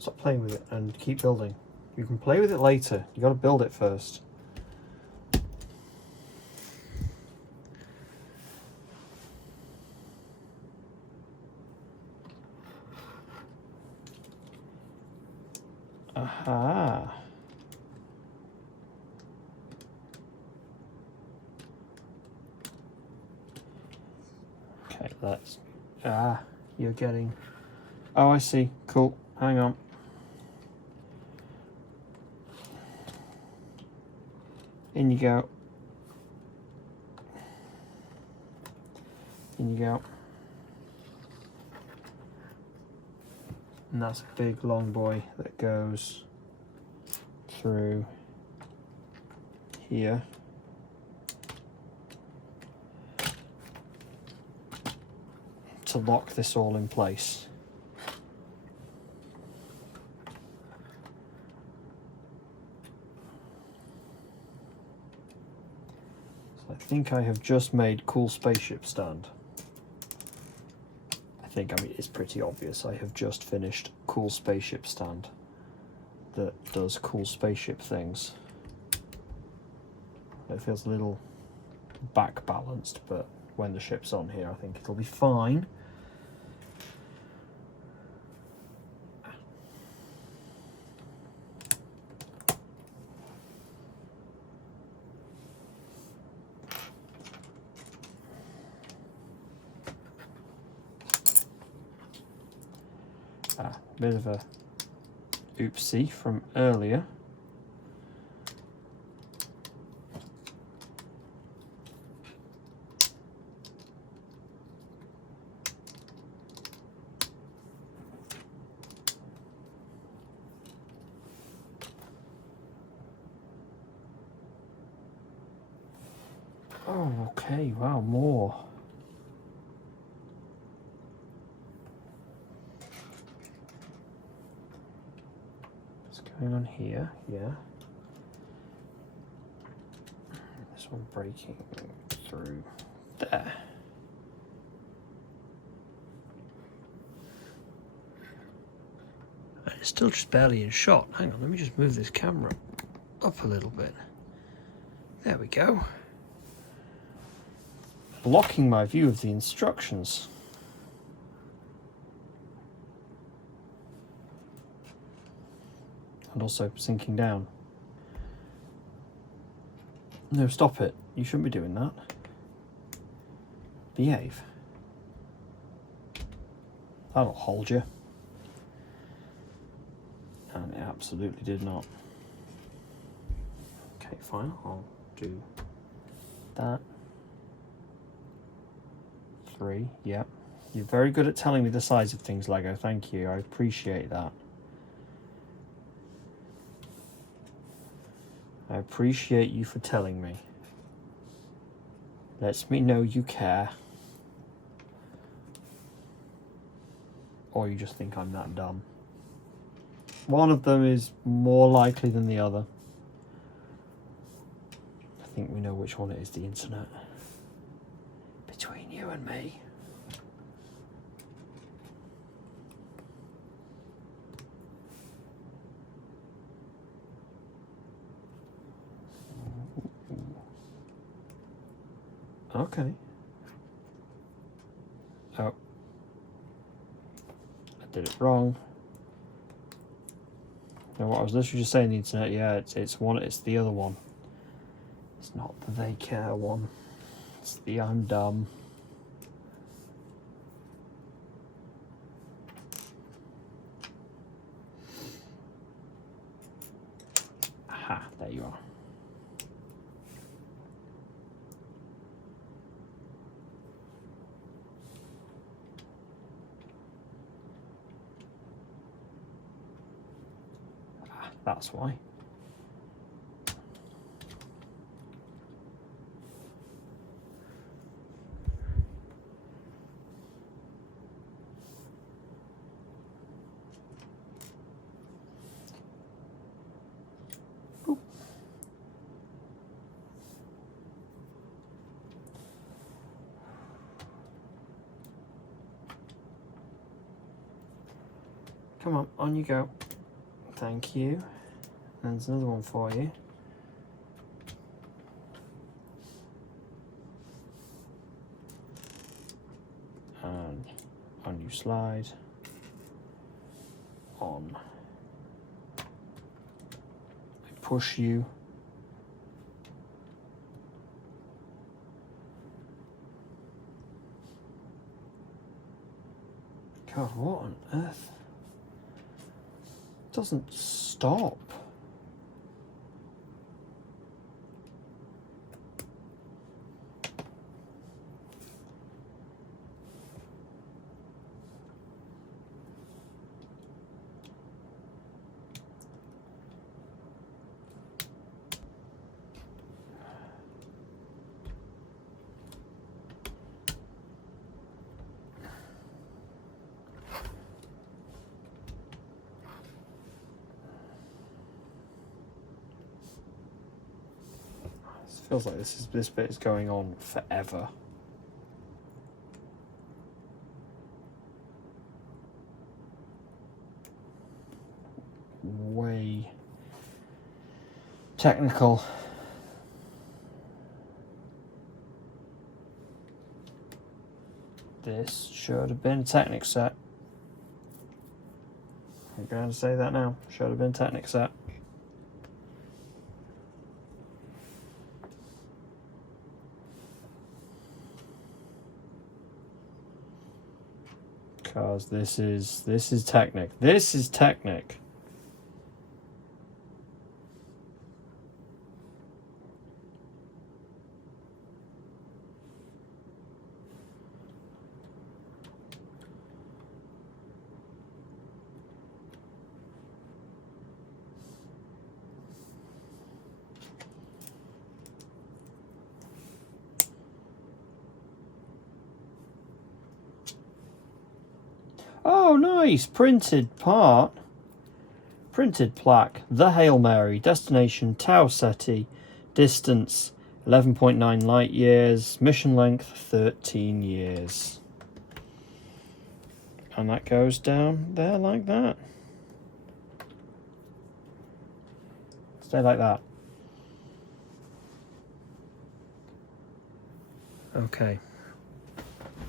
Stop playing with it and keep building. You can play with it later. You got to build it first. Aha. Okay, let's... Ah, you're getting... Oh, I see. Cool. Hang on. In you go. In you go. And that's a big long boy that goes through here. To lock this all in place. So I think I have just made cool spaceship stand. think, I mean, it's pretty obvious. I have just finished Cool Spaceship stand that does cool spaceship things. It feels a little back balanced, but when the ship's on here, I think it'll be fine. Bit of a oopsie from earlier. Oh, okay, wow, more. Going on here, yeah. This one breaking through there. And it's still just barely in shot. Hang on, let me just move this camera up a little bit. There we go. Blocking my view of the instructions. And also sinking down. No, stop it. You shouldn't be doing that. Behave. That'll hold you. And it absolutely did not. Okay, fine. I'll do that. 3, yep. You're very good at telling me the size of things, Lego. Thank you. I appreciate that. I appreciate you for telling me. Lets me know you care. Or you just think I'm that dumb. One of them is more likely than the other. I think we know which one it is, the internet. Between you and me. Okay. Oh. I did it wrong. No, what I was literally just saying, the internet, yeah, it's one, it's the other one. It's not the they care one. It's the I'm dumb. Aha, there you are. That's why. Ooh. Come on you go. Thank you. And there's another one for you. And on you slide. On. I push you. God, what on earth? It doesn't stop. Feels like this bit is going on forever. way technical. This should have been a Technic set. I'm going to say that now. Should have been a Technic set. Because this is Technic. This is Technic. Oh, nice! Printed part. Printed plaque. The Hail Mary. Destination Tau Ceti. Distance 11.9 light years. Mission length 13 years. And that goes down there like that. Stay like that. Okay.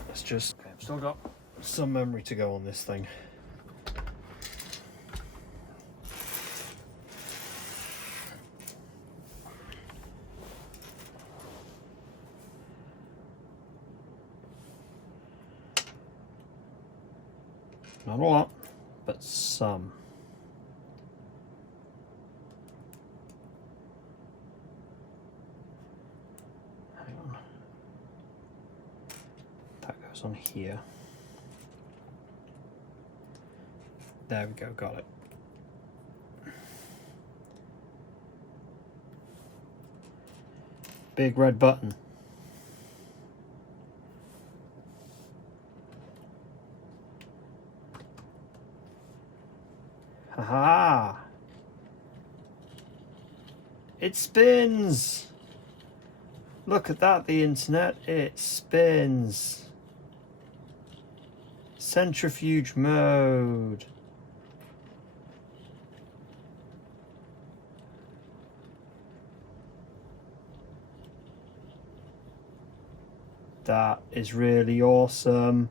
Let's just... Okay, I've still got some memory to go on this thing. Not a lot, but some. Hang on. That goes on here. There we go, got it. Big red button. Haha! It spins! Look at that, the internet, it spins. Centrifuge mode. That is really awesome.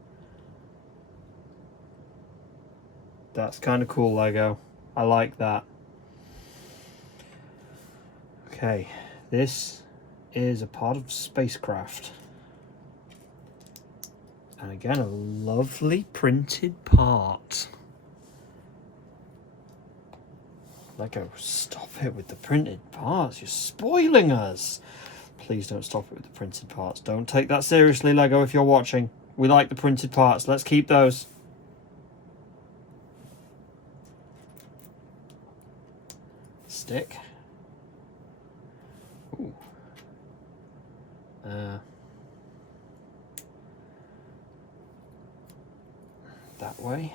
That's kind of cool, Lego. I like that. Okay, this is a part of spacecraft. And again, a lovely printed part. Lego, stop it with the printed parts. You're spoiling us. Please don't stop it with the printed parts. Don't take that seriously, Lego, if you're watching. We like the printed parts. Let's keep those. Stick. Ooh. That way.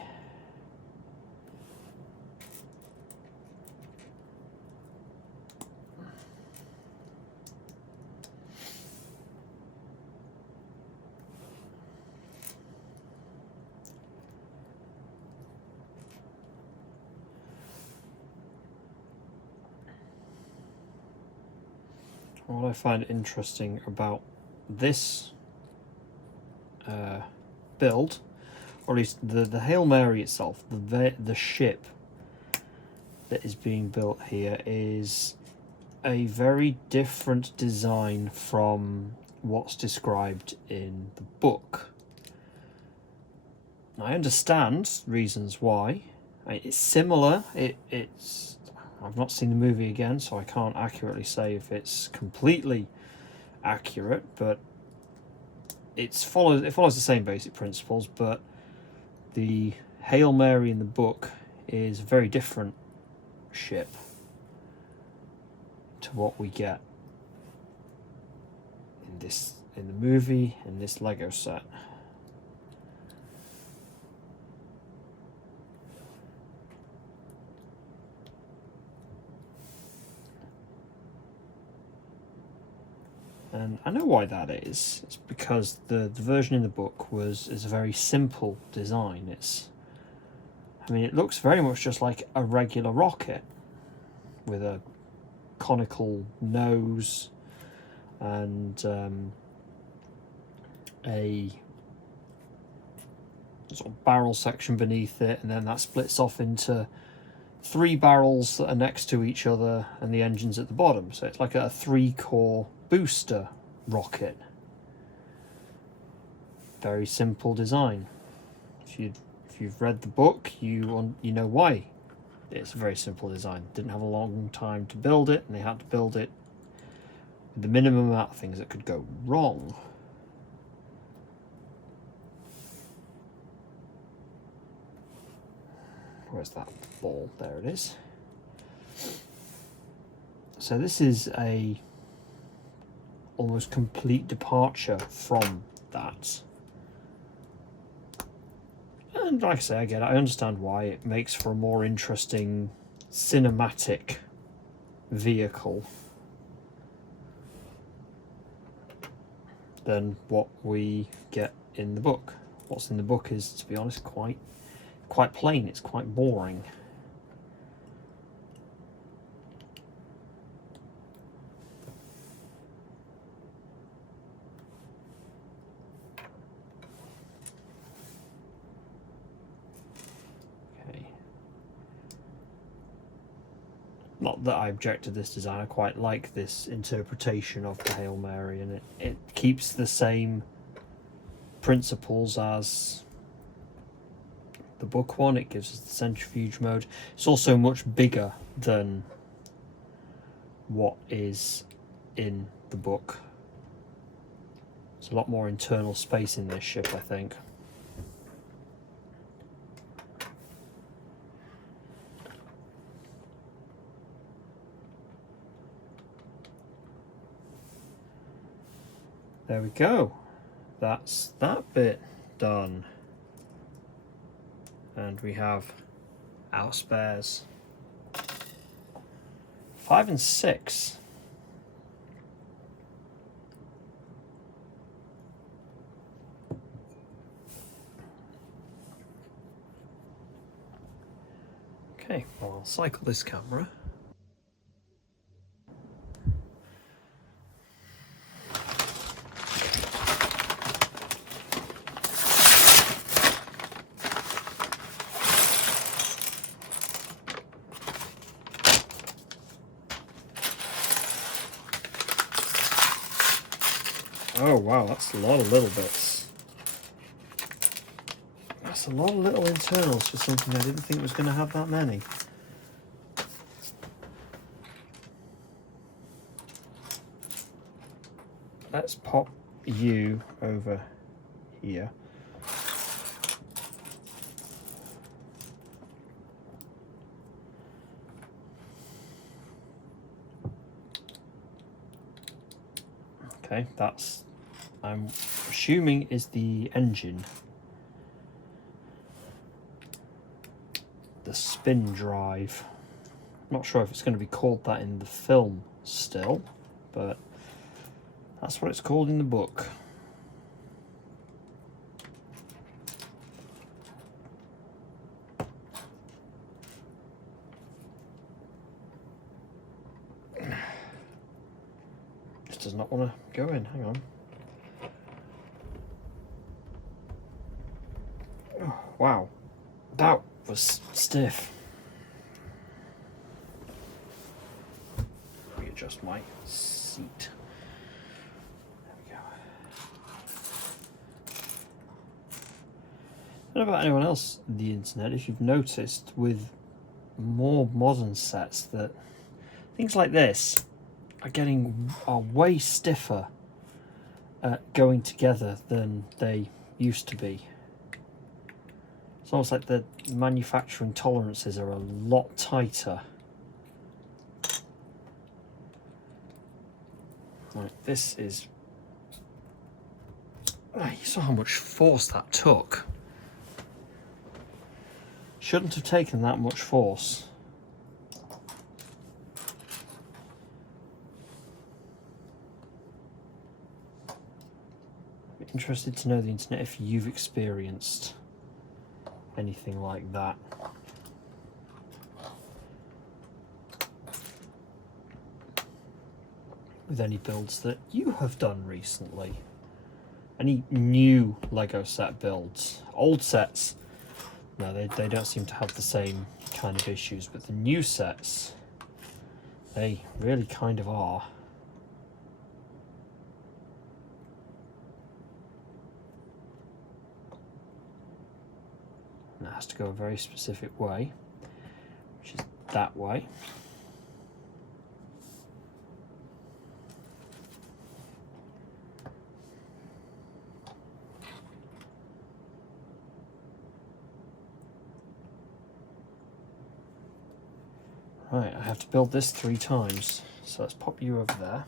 What I find interesting about this build, or at least the Hail Mary itself, the ship that is being built here is a very different design from what's described in the book. I understand reasons why. It's similar. It's I've not seen the movie again, so I can't accurately say if it's completely accurate, but it follows the same basic principles, but the Hail Mary in the book is a very different ship to what we get in the movie, in this Lego set. And I know why that is. It's because the version in the book is a very simple design. It's I mean, it looks very much just like a regular rocket with a conical nose and a sort of barrel section beneath it, and then that splits off into 3 barrels that are next to each other and the engine's at the bottom. So it's like a 3-core booster rocket. Very simple design. If you've read the book, you know why it's a very simple design. Didn't have a long time to build it, and they had to build it with the minimum amount of things that could go wrong. Where's that ball? There it is. So this is a almost complete departure from that. And like I say, I get it. I understand why. It makes for a more interesting cinematic vehicle than what we get in the book. What's in the book is, to be honest, quite plain. It's quite boring. Okay. Not that I object to this design. I quite like this interpretation of the Hail Mary, and it keeps the same principles as the book one. It gives us the centrifuge mode. It's also much bigger than what is in the book. There's a lot more internal space in this ship, I think. There we go. That's that bit done. And we have our spares. 5 and 6. Okay, well, I'll cycle this camera. Oh wow, that's a lot of little bits. That's a lot of little internals for something I didn't think was going to have that many. Let's pop you over here. Okay, that's, I'm assuming, is the engine. The spin drive. I'm not sure if it's going to be called that in the film still, but that's what it's called in the book. Just does not want to go in. Hang on. Oh, wow, that was stiff. Readjust my seat. There we go. I don't know about anyone else on the internet, if you've noticed with more modern sets that things like this are way stiffer at going together than they used to be. It's almost like the manufacturing tolerances are a lot tighter. Right, this is... Oh, you saw how much force that took. Shouldn't have taken that much force. I'm interested to know, the internet, if you've experienced anything like that. with any builds that you have done recently. Any new Lego set builds. Old sets, no, they don't seem to have the same kind of issues, but the new sets, they really kind of are. And it has to go a very specific way, which is that way. Right, I have to build this 3 times, so let's pop you over there.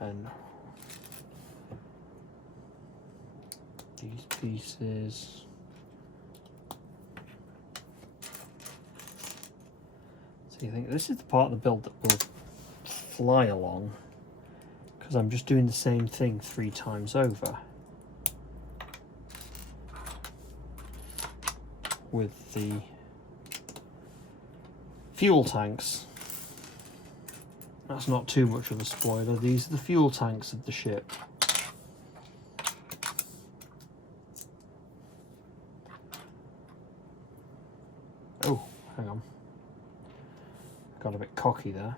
And these pieces. So you think this is the part of the build that will fly along, because I'm just doing the same thing 3 times over with the fuel tanks. That's not too much of a spoiler. These are the fuel tanks of the ship. Oh, hang on. Got a bit cocky there.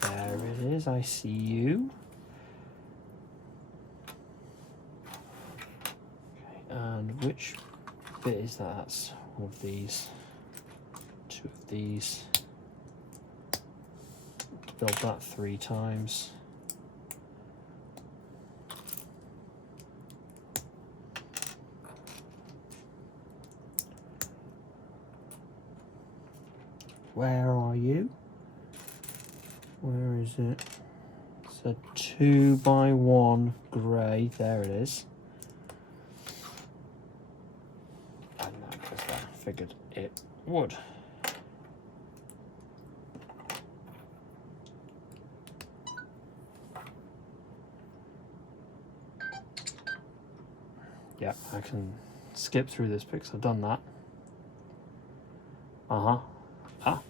There it is. I see you. And which bit is that? That's one of these, 2 of these. Build that 3 times. Where are you? Where is it? It's a 2x1 grey. There it is. Figured it would. Yep, I can skip through this because I've done that.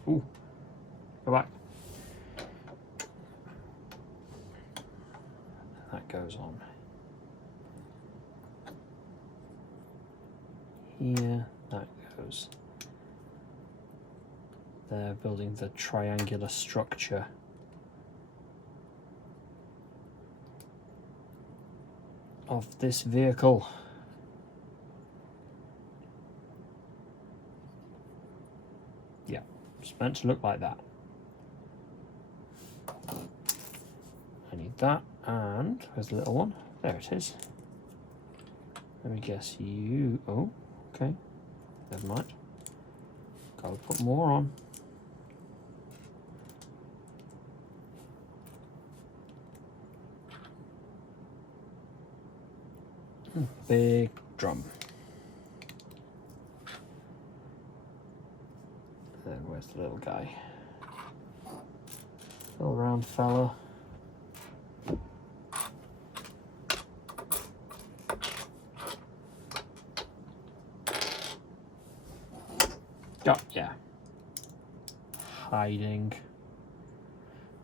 Ooh. Go back. That goes on here. That goes. They're building the triangular structure. Of this vehicle. Yeah, it's meant to look like that. I need that, and where's the little one? There it is. Let me guess you. Oh, okay. Never mind. Gotta put more on. Big drum. Then where's the little guy? Little round fella. Oh, yeah. Hiding.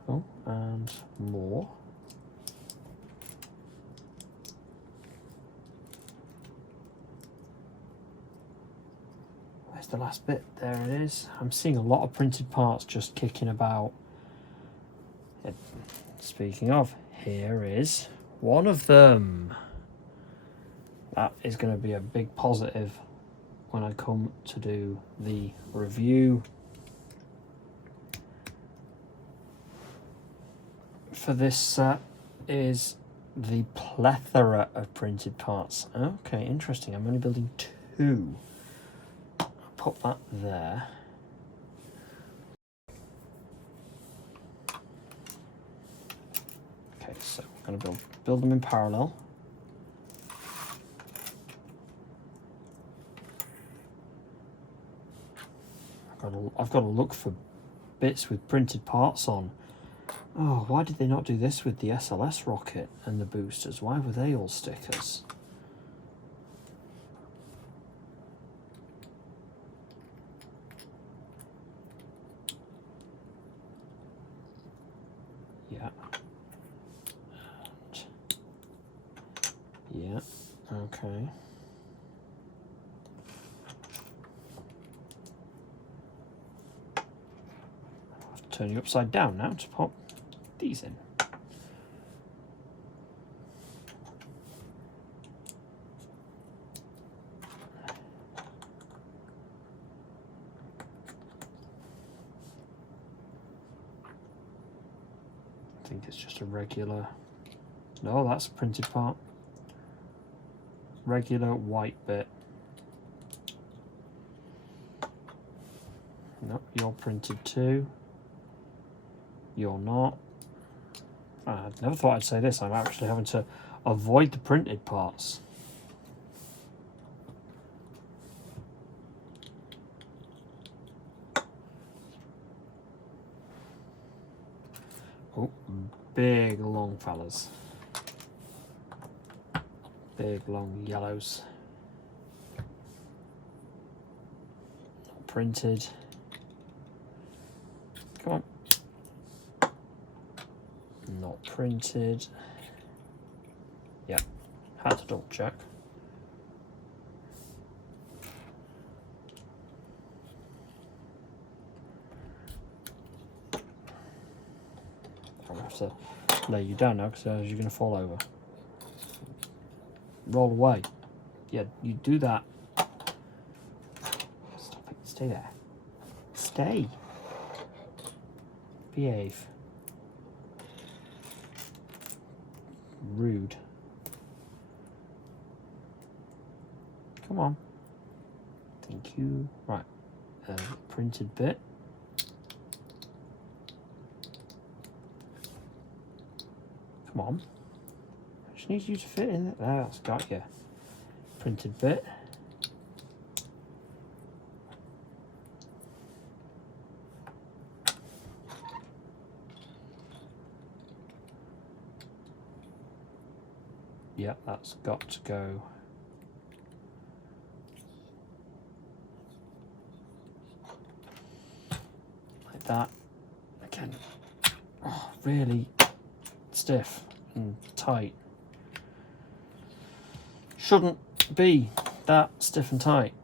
Oh, and more. Where's the last bit? There it is. I'm seeing a lot of printed parts just kicking about. Speaking of, here is one of them. That is going to be a big positive when I come to do the review for this set. Is the plethora of printed parts. Okay, interesting. I'm only building 2. I'll pop that there. Okay, so I'm going to build them in parallel. I've got to look for bits with printed parts on. Oh, why did they not do this with the SLS rocket and the boosters? Why were they all stickers? Yeah. Yeah, okay. I'll turn you upside down now to pop these in. I think it's just a regular... No, that's a printed part. Regular white bit. Nope, you're printed too. You're not. I never thought I'd say this. I'm actually having to avoid the printed parts. Oh, big long fellas. Big long yellows. Not printed. Come on. Not printed. Yeah, had to double check. I'm gonna have to lay you down now because you're gonna fall over. Roll away. Yeah, you do that. Stop it. Stay there. Stay. Behave. Rude. Come on. Thank you. Right. Printed bit. Come on. I just need you to fit in there. That's got you. Printed bit. Yep, that's got to go. Like that. Again. Oh, really stiff and tight. Shouldn't be that stiff and tight.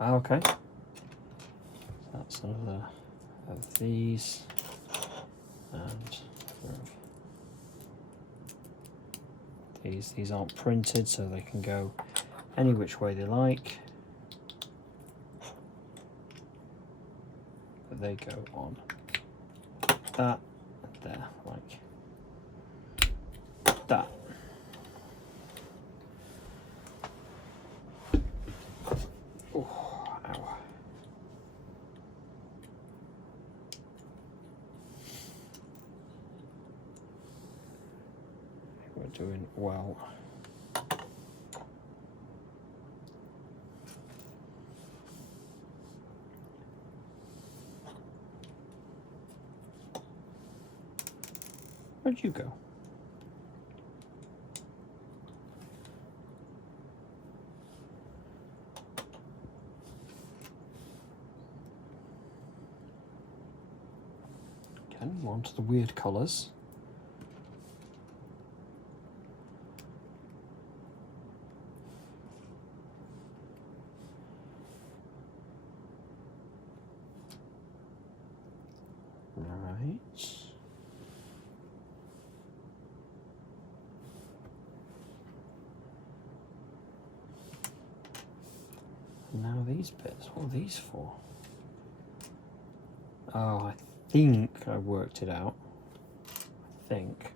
Okay, that's another of these, and these aren't printed, so they can go any which way they like, but they go on that and there, like that. Doing well. Where'd you go? Again, on to the weird colours. Right. And now these bits, what are these for? Oh, I think I worked it out. I think.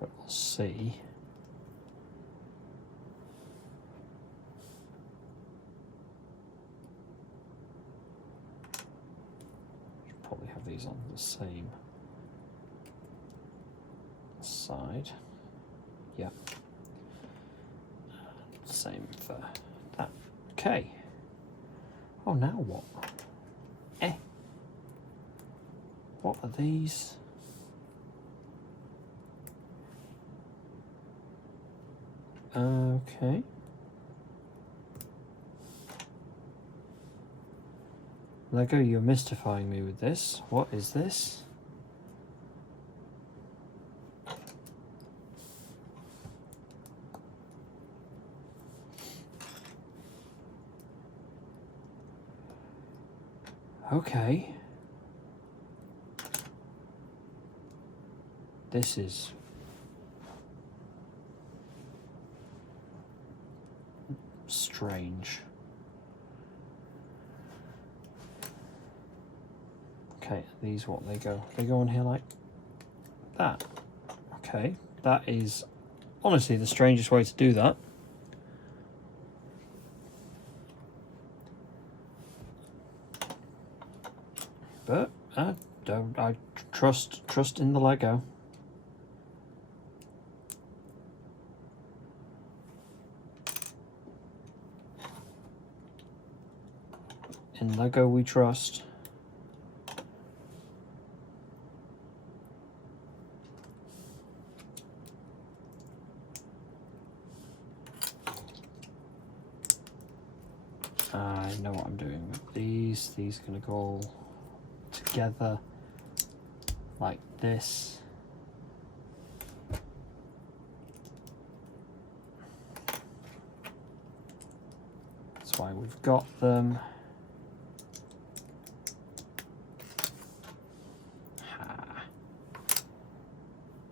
But we'll see. Should probably have these on the same side. Yeah. Same for that. Okay. Oh, now what? What are these? Okay. Lego, you're mystifying me with this. What is this? Okay. This is strange. Okay, these what they go? They go on here like that. Okay, that is honestly the strangest way to do that. But I trust in the Lego. In Lego we trust. I know what I'm doing with these. These are going to go together like this. That's why we've got them.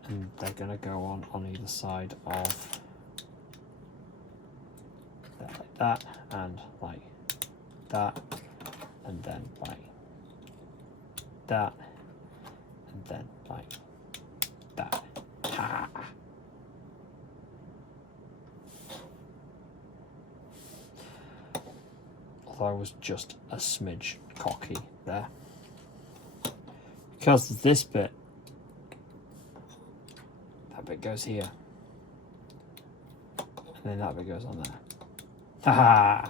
And they're going to go on either side of that, like that, and like that, and then like that, and then like that. Ha! Although I was just a smidge cocky there. Because this bit, that bit goes here. And then that bit goes on there. Haha!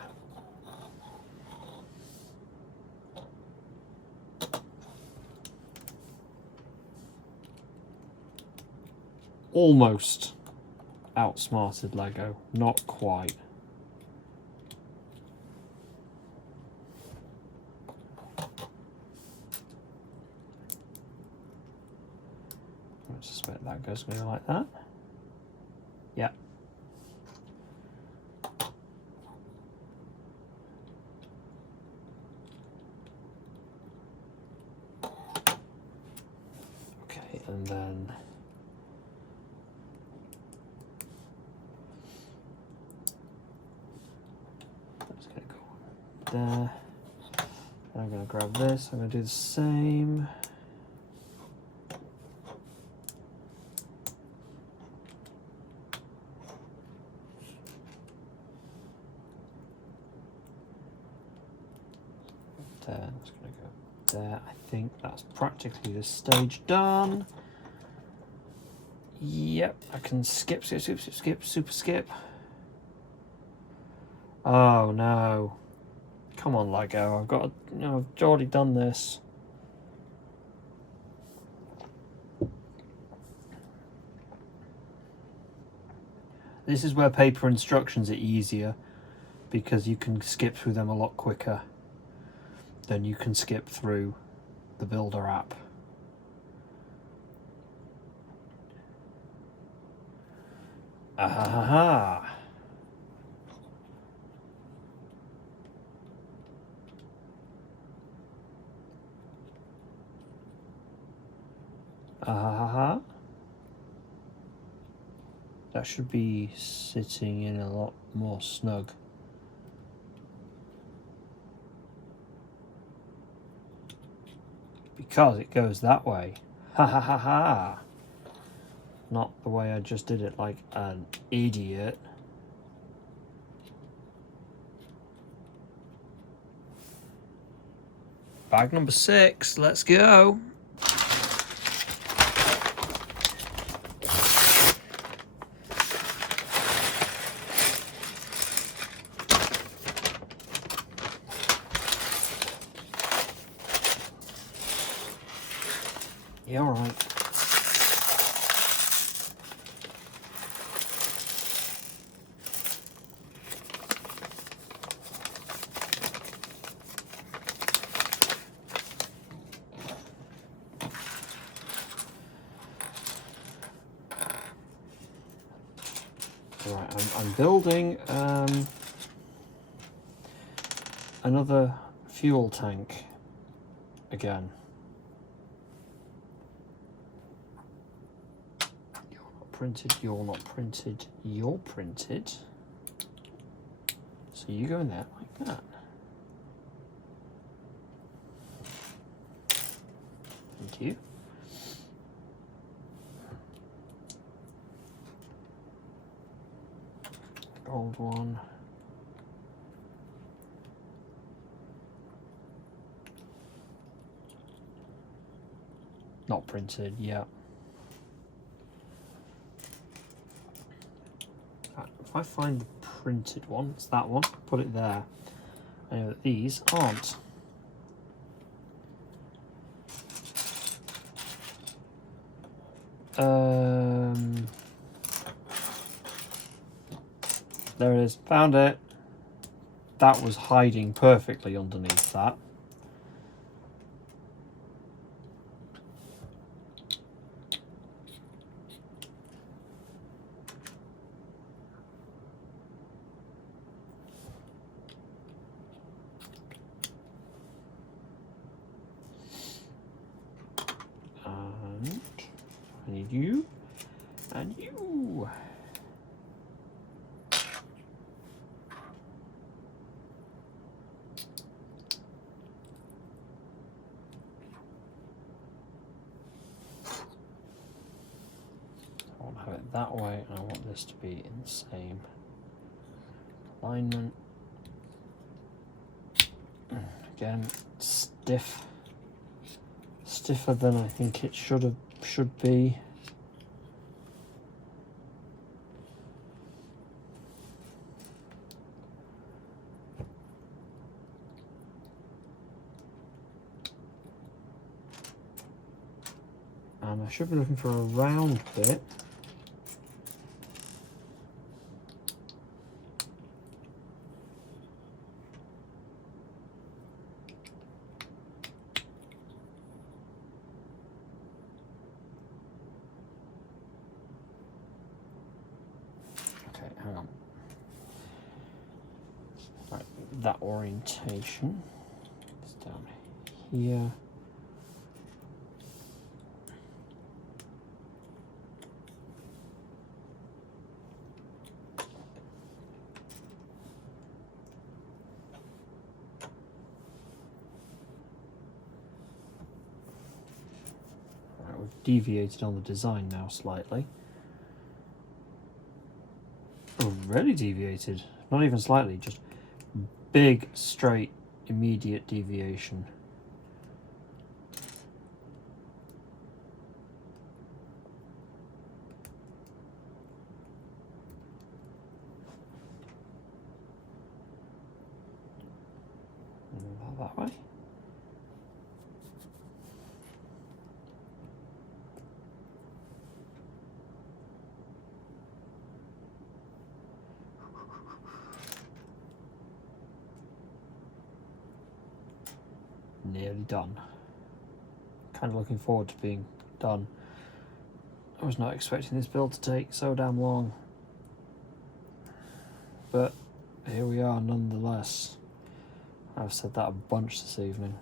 Almost outsmarted Lego, not quite. I suspect that goes going to go like that. Yeah. Okay, and then that's going to go there. I'm going to grab this. I'm going to do the same. There, it's going to go there. I think that's practically this stage done. Yep, I can skip, super skip. Oh no. Come on, Lego, I've got, I've already done this. This is where paper instructions are easier because you can skip through them a lot quicker than you can skip through the Builder app. Aha! That should be sitting in a lot more snug. Because it goes that way. Ha ha ha ha. Not the way I just did it like an idiot. Bag number 6, let's go. Yeah, all right. Right, I'm building another fuel tank again. You're not printed, you're not printed, you're printed. So you go in there like that. Thank you. Old one. Not printed, yeah. Right, if I find the printed one, it's that one, put it there. I know that these aren't. There it is, found it. That was hiding perfectly underneath that. And I need you and you. I want to have it that way, and I want this to be in the same alignment. Again, stiff. Stiffer than I think it should be. And I should be looking for a round bit. Hang on. Right, that orientation. It's down here. Right, we've deviated on the design now slightly. Really deviated, not even slightly, just big, straight, immediate deviation. That way. Nearly done. Kind of looking forward to being done. I was not expecting this build to take so damn long, but here we are nonetheless. I've said that a bunch this evening.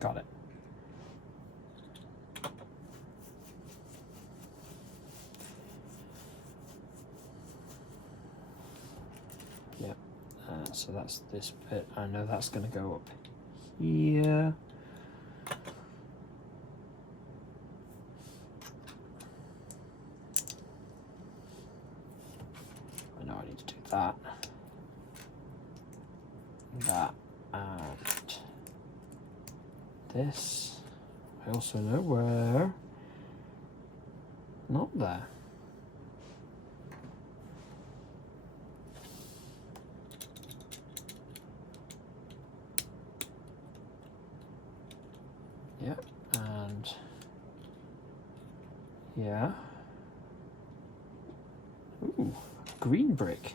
Got it. Yep. So that's this bit. I know that's going to go up here. I know I need to do that. That and this. I also know where. Not there. Yep, and yeah. Ooh, green brick.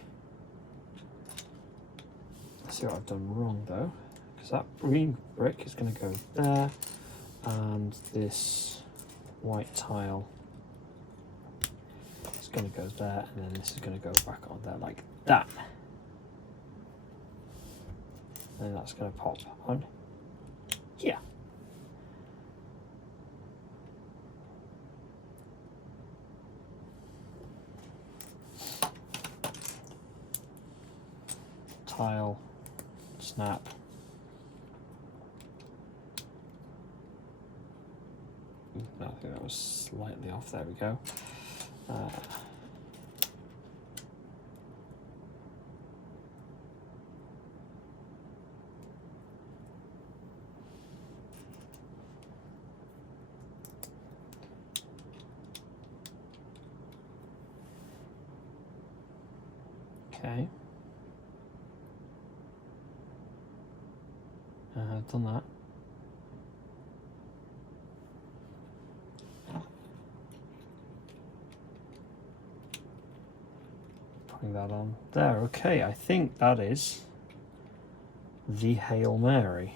Let's see what I've done wrong though, because that green brick is going to go there, and this white tile is going to go there, and then this is going to go back on there like that. And that's going to pop on here. Tile, snap. No, I think that was slightly off. There we go. Okay. I've done that. Putting that on there. Okay, I think that is the Hail Mary.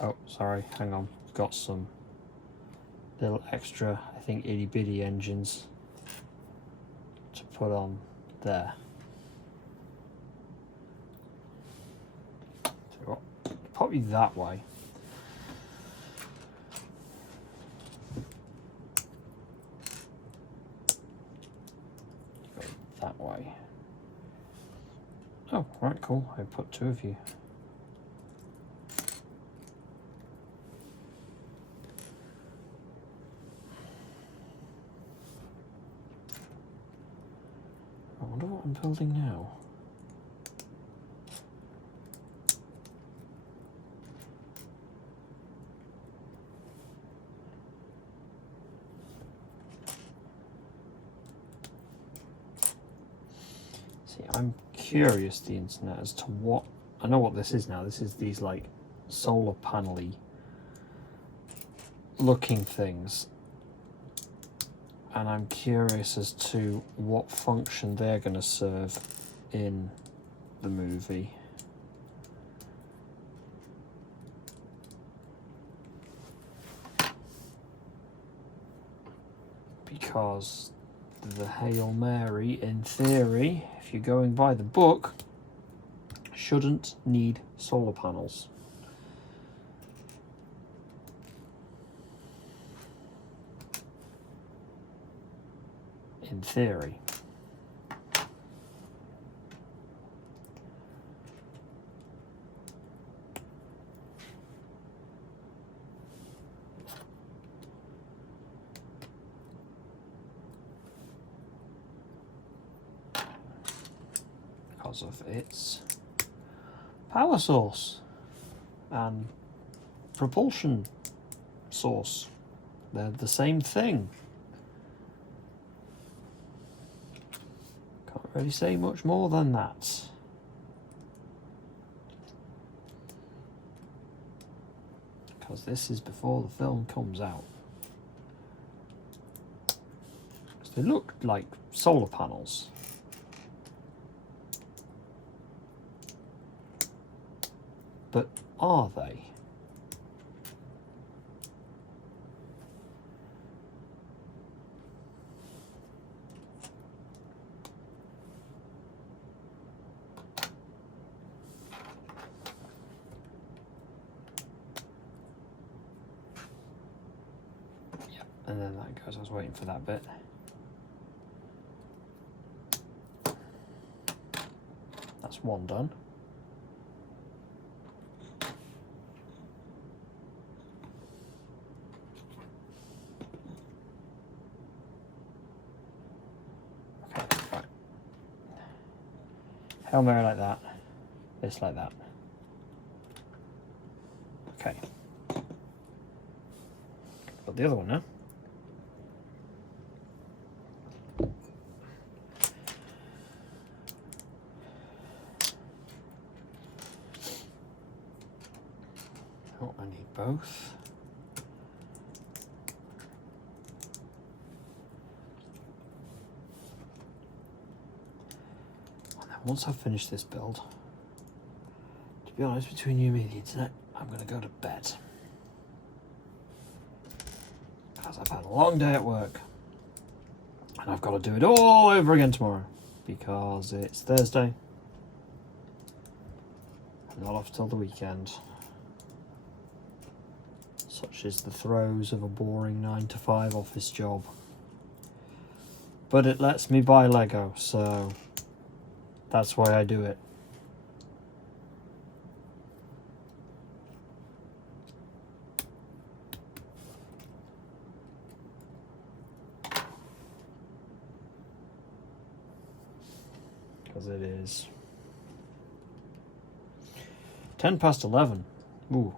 Oh, sorry, hang on. Got some little extra, I think, itty bitty engines to put on there. So probably that way. Go that way. Oh, right, cool. I put two of you. I wonder what I'm building now. See, I'm curious, the internet, as to what, I know what this is now. This is these like solar panel-y looking things. And I'm curious as to what function they're going to serve in the movie. Because the Hail Mary, in theory, if you're going by the book, shouldn't need solar panels. In theory. Because of its power source and propulsion source. They're the same thing. Can't really say much more than that. Because this is before the film comes out. Because they look like solar panels. But are they? And then that goes, I was waiting for that bit. That's one done. Okay, right. Hail Mary like that. This like that. Okay. Got the other one now. Oh, I need both. And then once I've finished this build, to be honest, between you and me, the internet, I'm going to go to bed. Because I've had a long day at work. And I've got to do it all over again tomorrow. Because it's Thursday. I'm not off till the weekend. Such is the throes of a boring 9-to-5 office job. But it lets me buy Lego, so that's why I do it. Because it is 10 past 11. Ooh.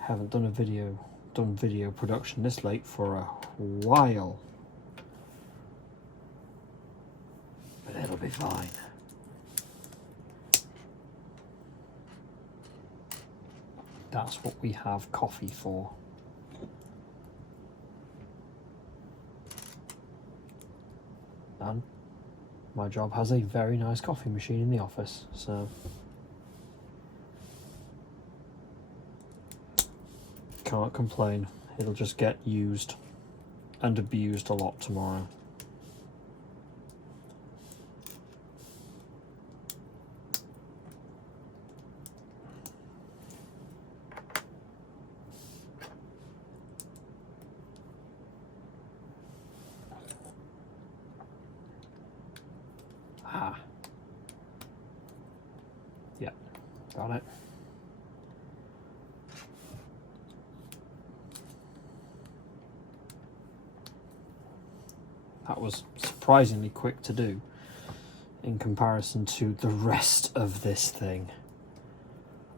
Haven't done video production this late for a while. But it'll be fine. That's what we have coffee for. And my job has a very nice coffee machine in the office, so can't complain. It'll just get used and abused a lot tomorrow. Ah. Yeah, got it. That was surprisingly quick to do in comparison to the rest of this thing.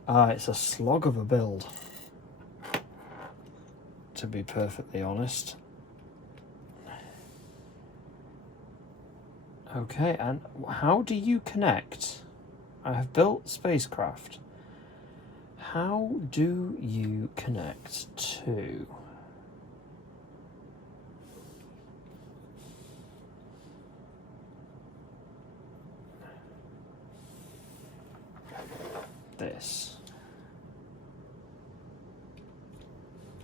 It's a slog of a build, to be perfectly honest. Okay, and how do you connect? I have built spacecraft. How do you connect to this?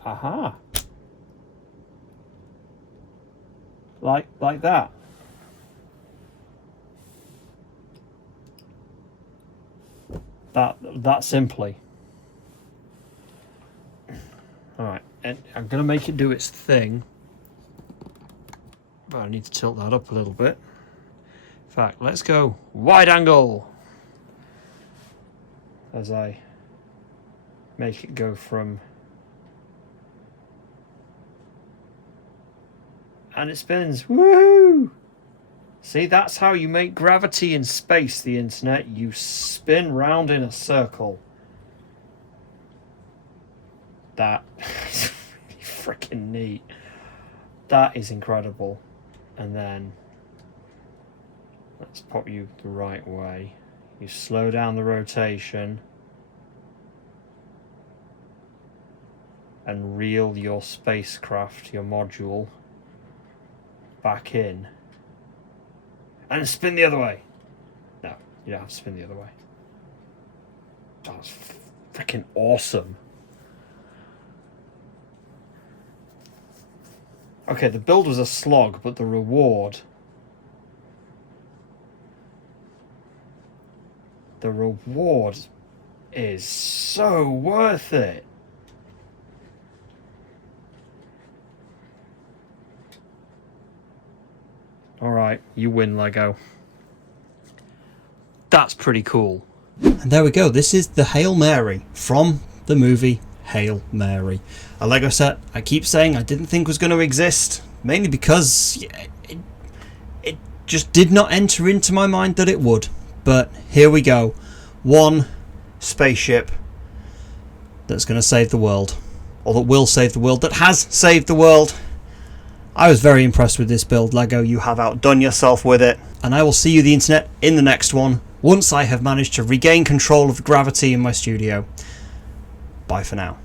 Aha. Like that. That simply. Alright, and I'm gonna make it do its thing. But I need to tilt that up a little bit. In fact, let's go wide angle as I make it go from, and it spins. Woohoo! See, that's how you make gravity in space, the internet. You spin round in a circle. That is really freaking neat. That is incredible. And then let's pop you the right way. You slow down the rotation and reel your spacecraft, your module, back in. And spin the other way. No, you don't have to spin the other way. That's freaking awesome. Okay, the build was a slog, but the reward... The reward is so worth it. Alright, you win, Lego. That's pretty cool. And there we go. This is the Hail Mary from the movie Hail Mary. A Lego set I keep saying I didn't think was going to exist, mainly because it just did not enter into my mind that it would. But here we go. One spaceship that's going to save the world, or that will save the world, that has saved the world. I was very impressed with this build, Lego. You have outdone yourself with it. And I will see you, the internet, in the next one, once I have managed to regain control of the gravity in my studio. Bye for now.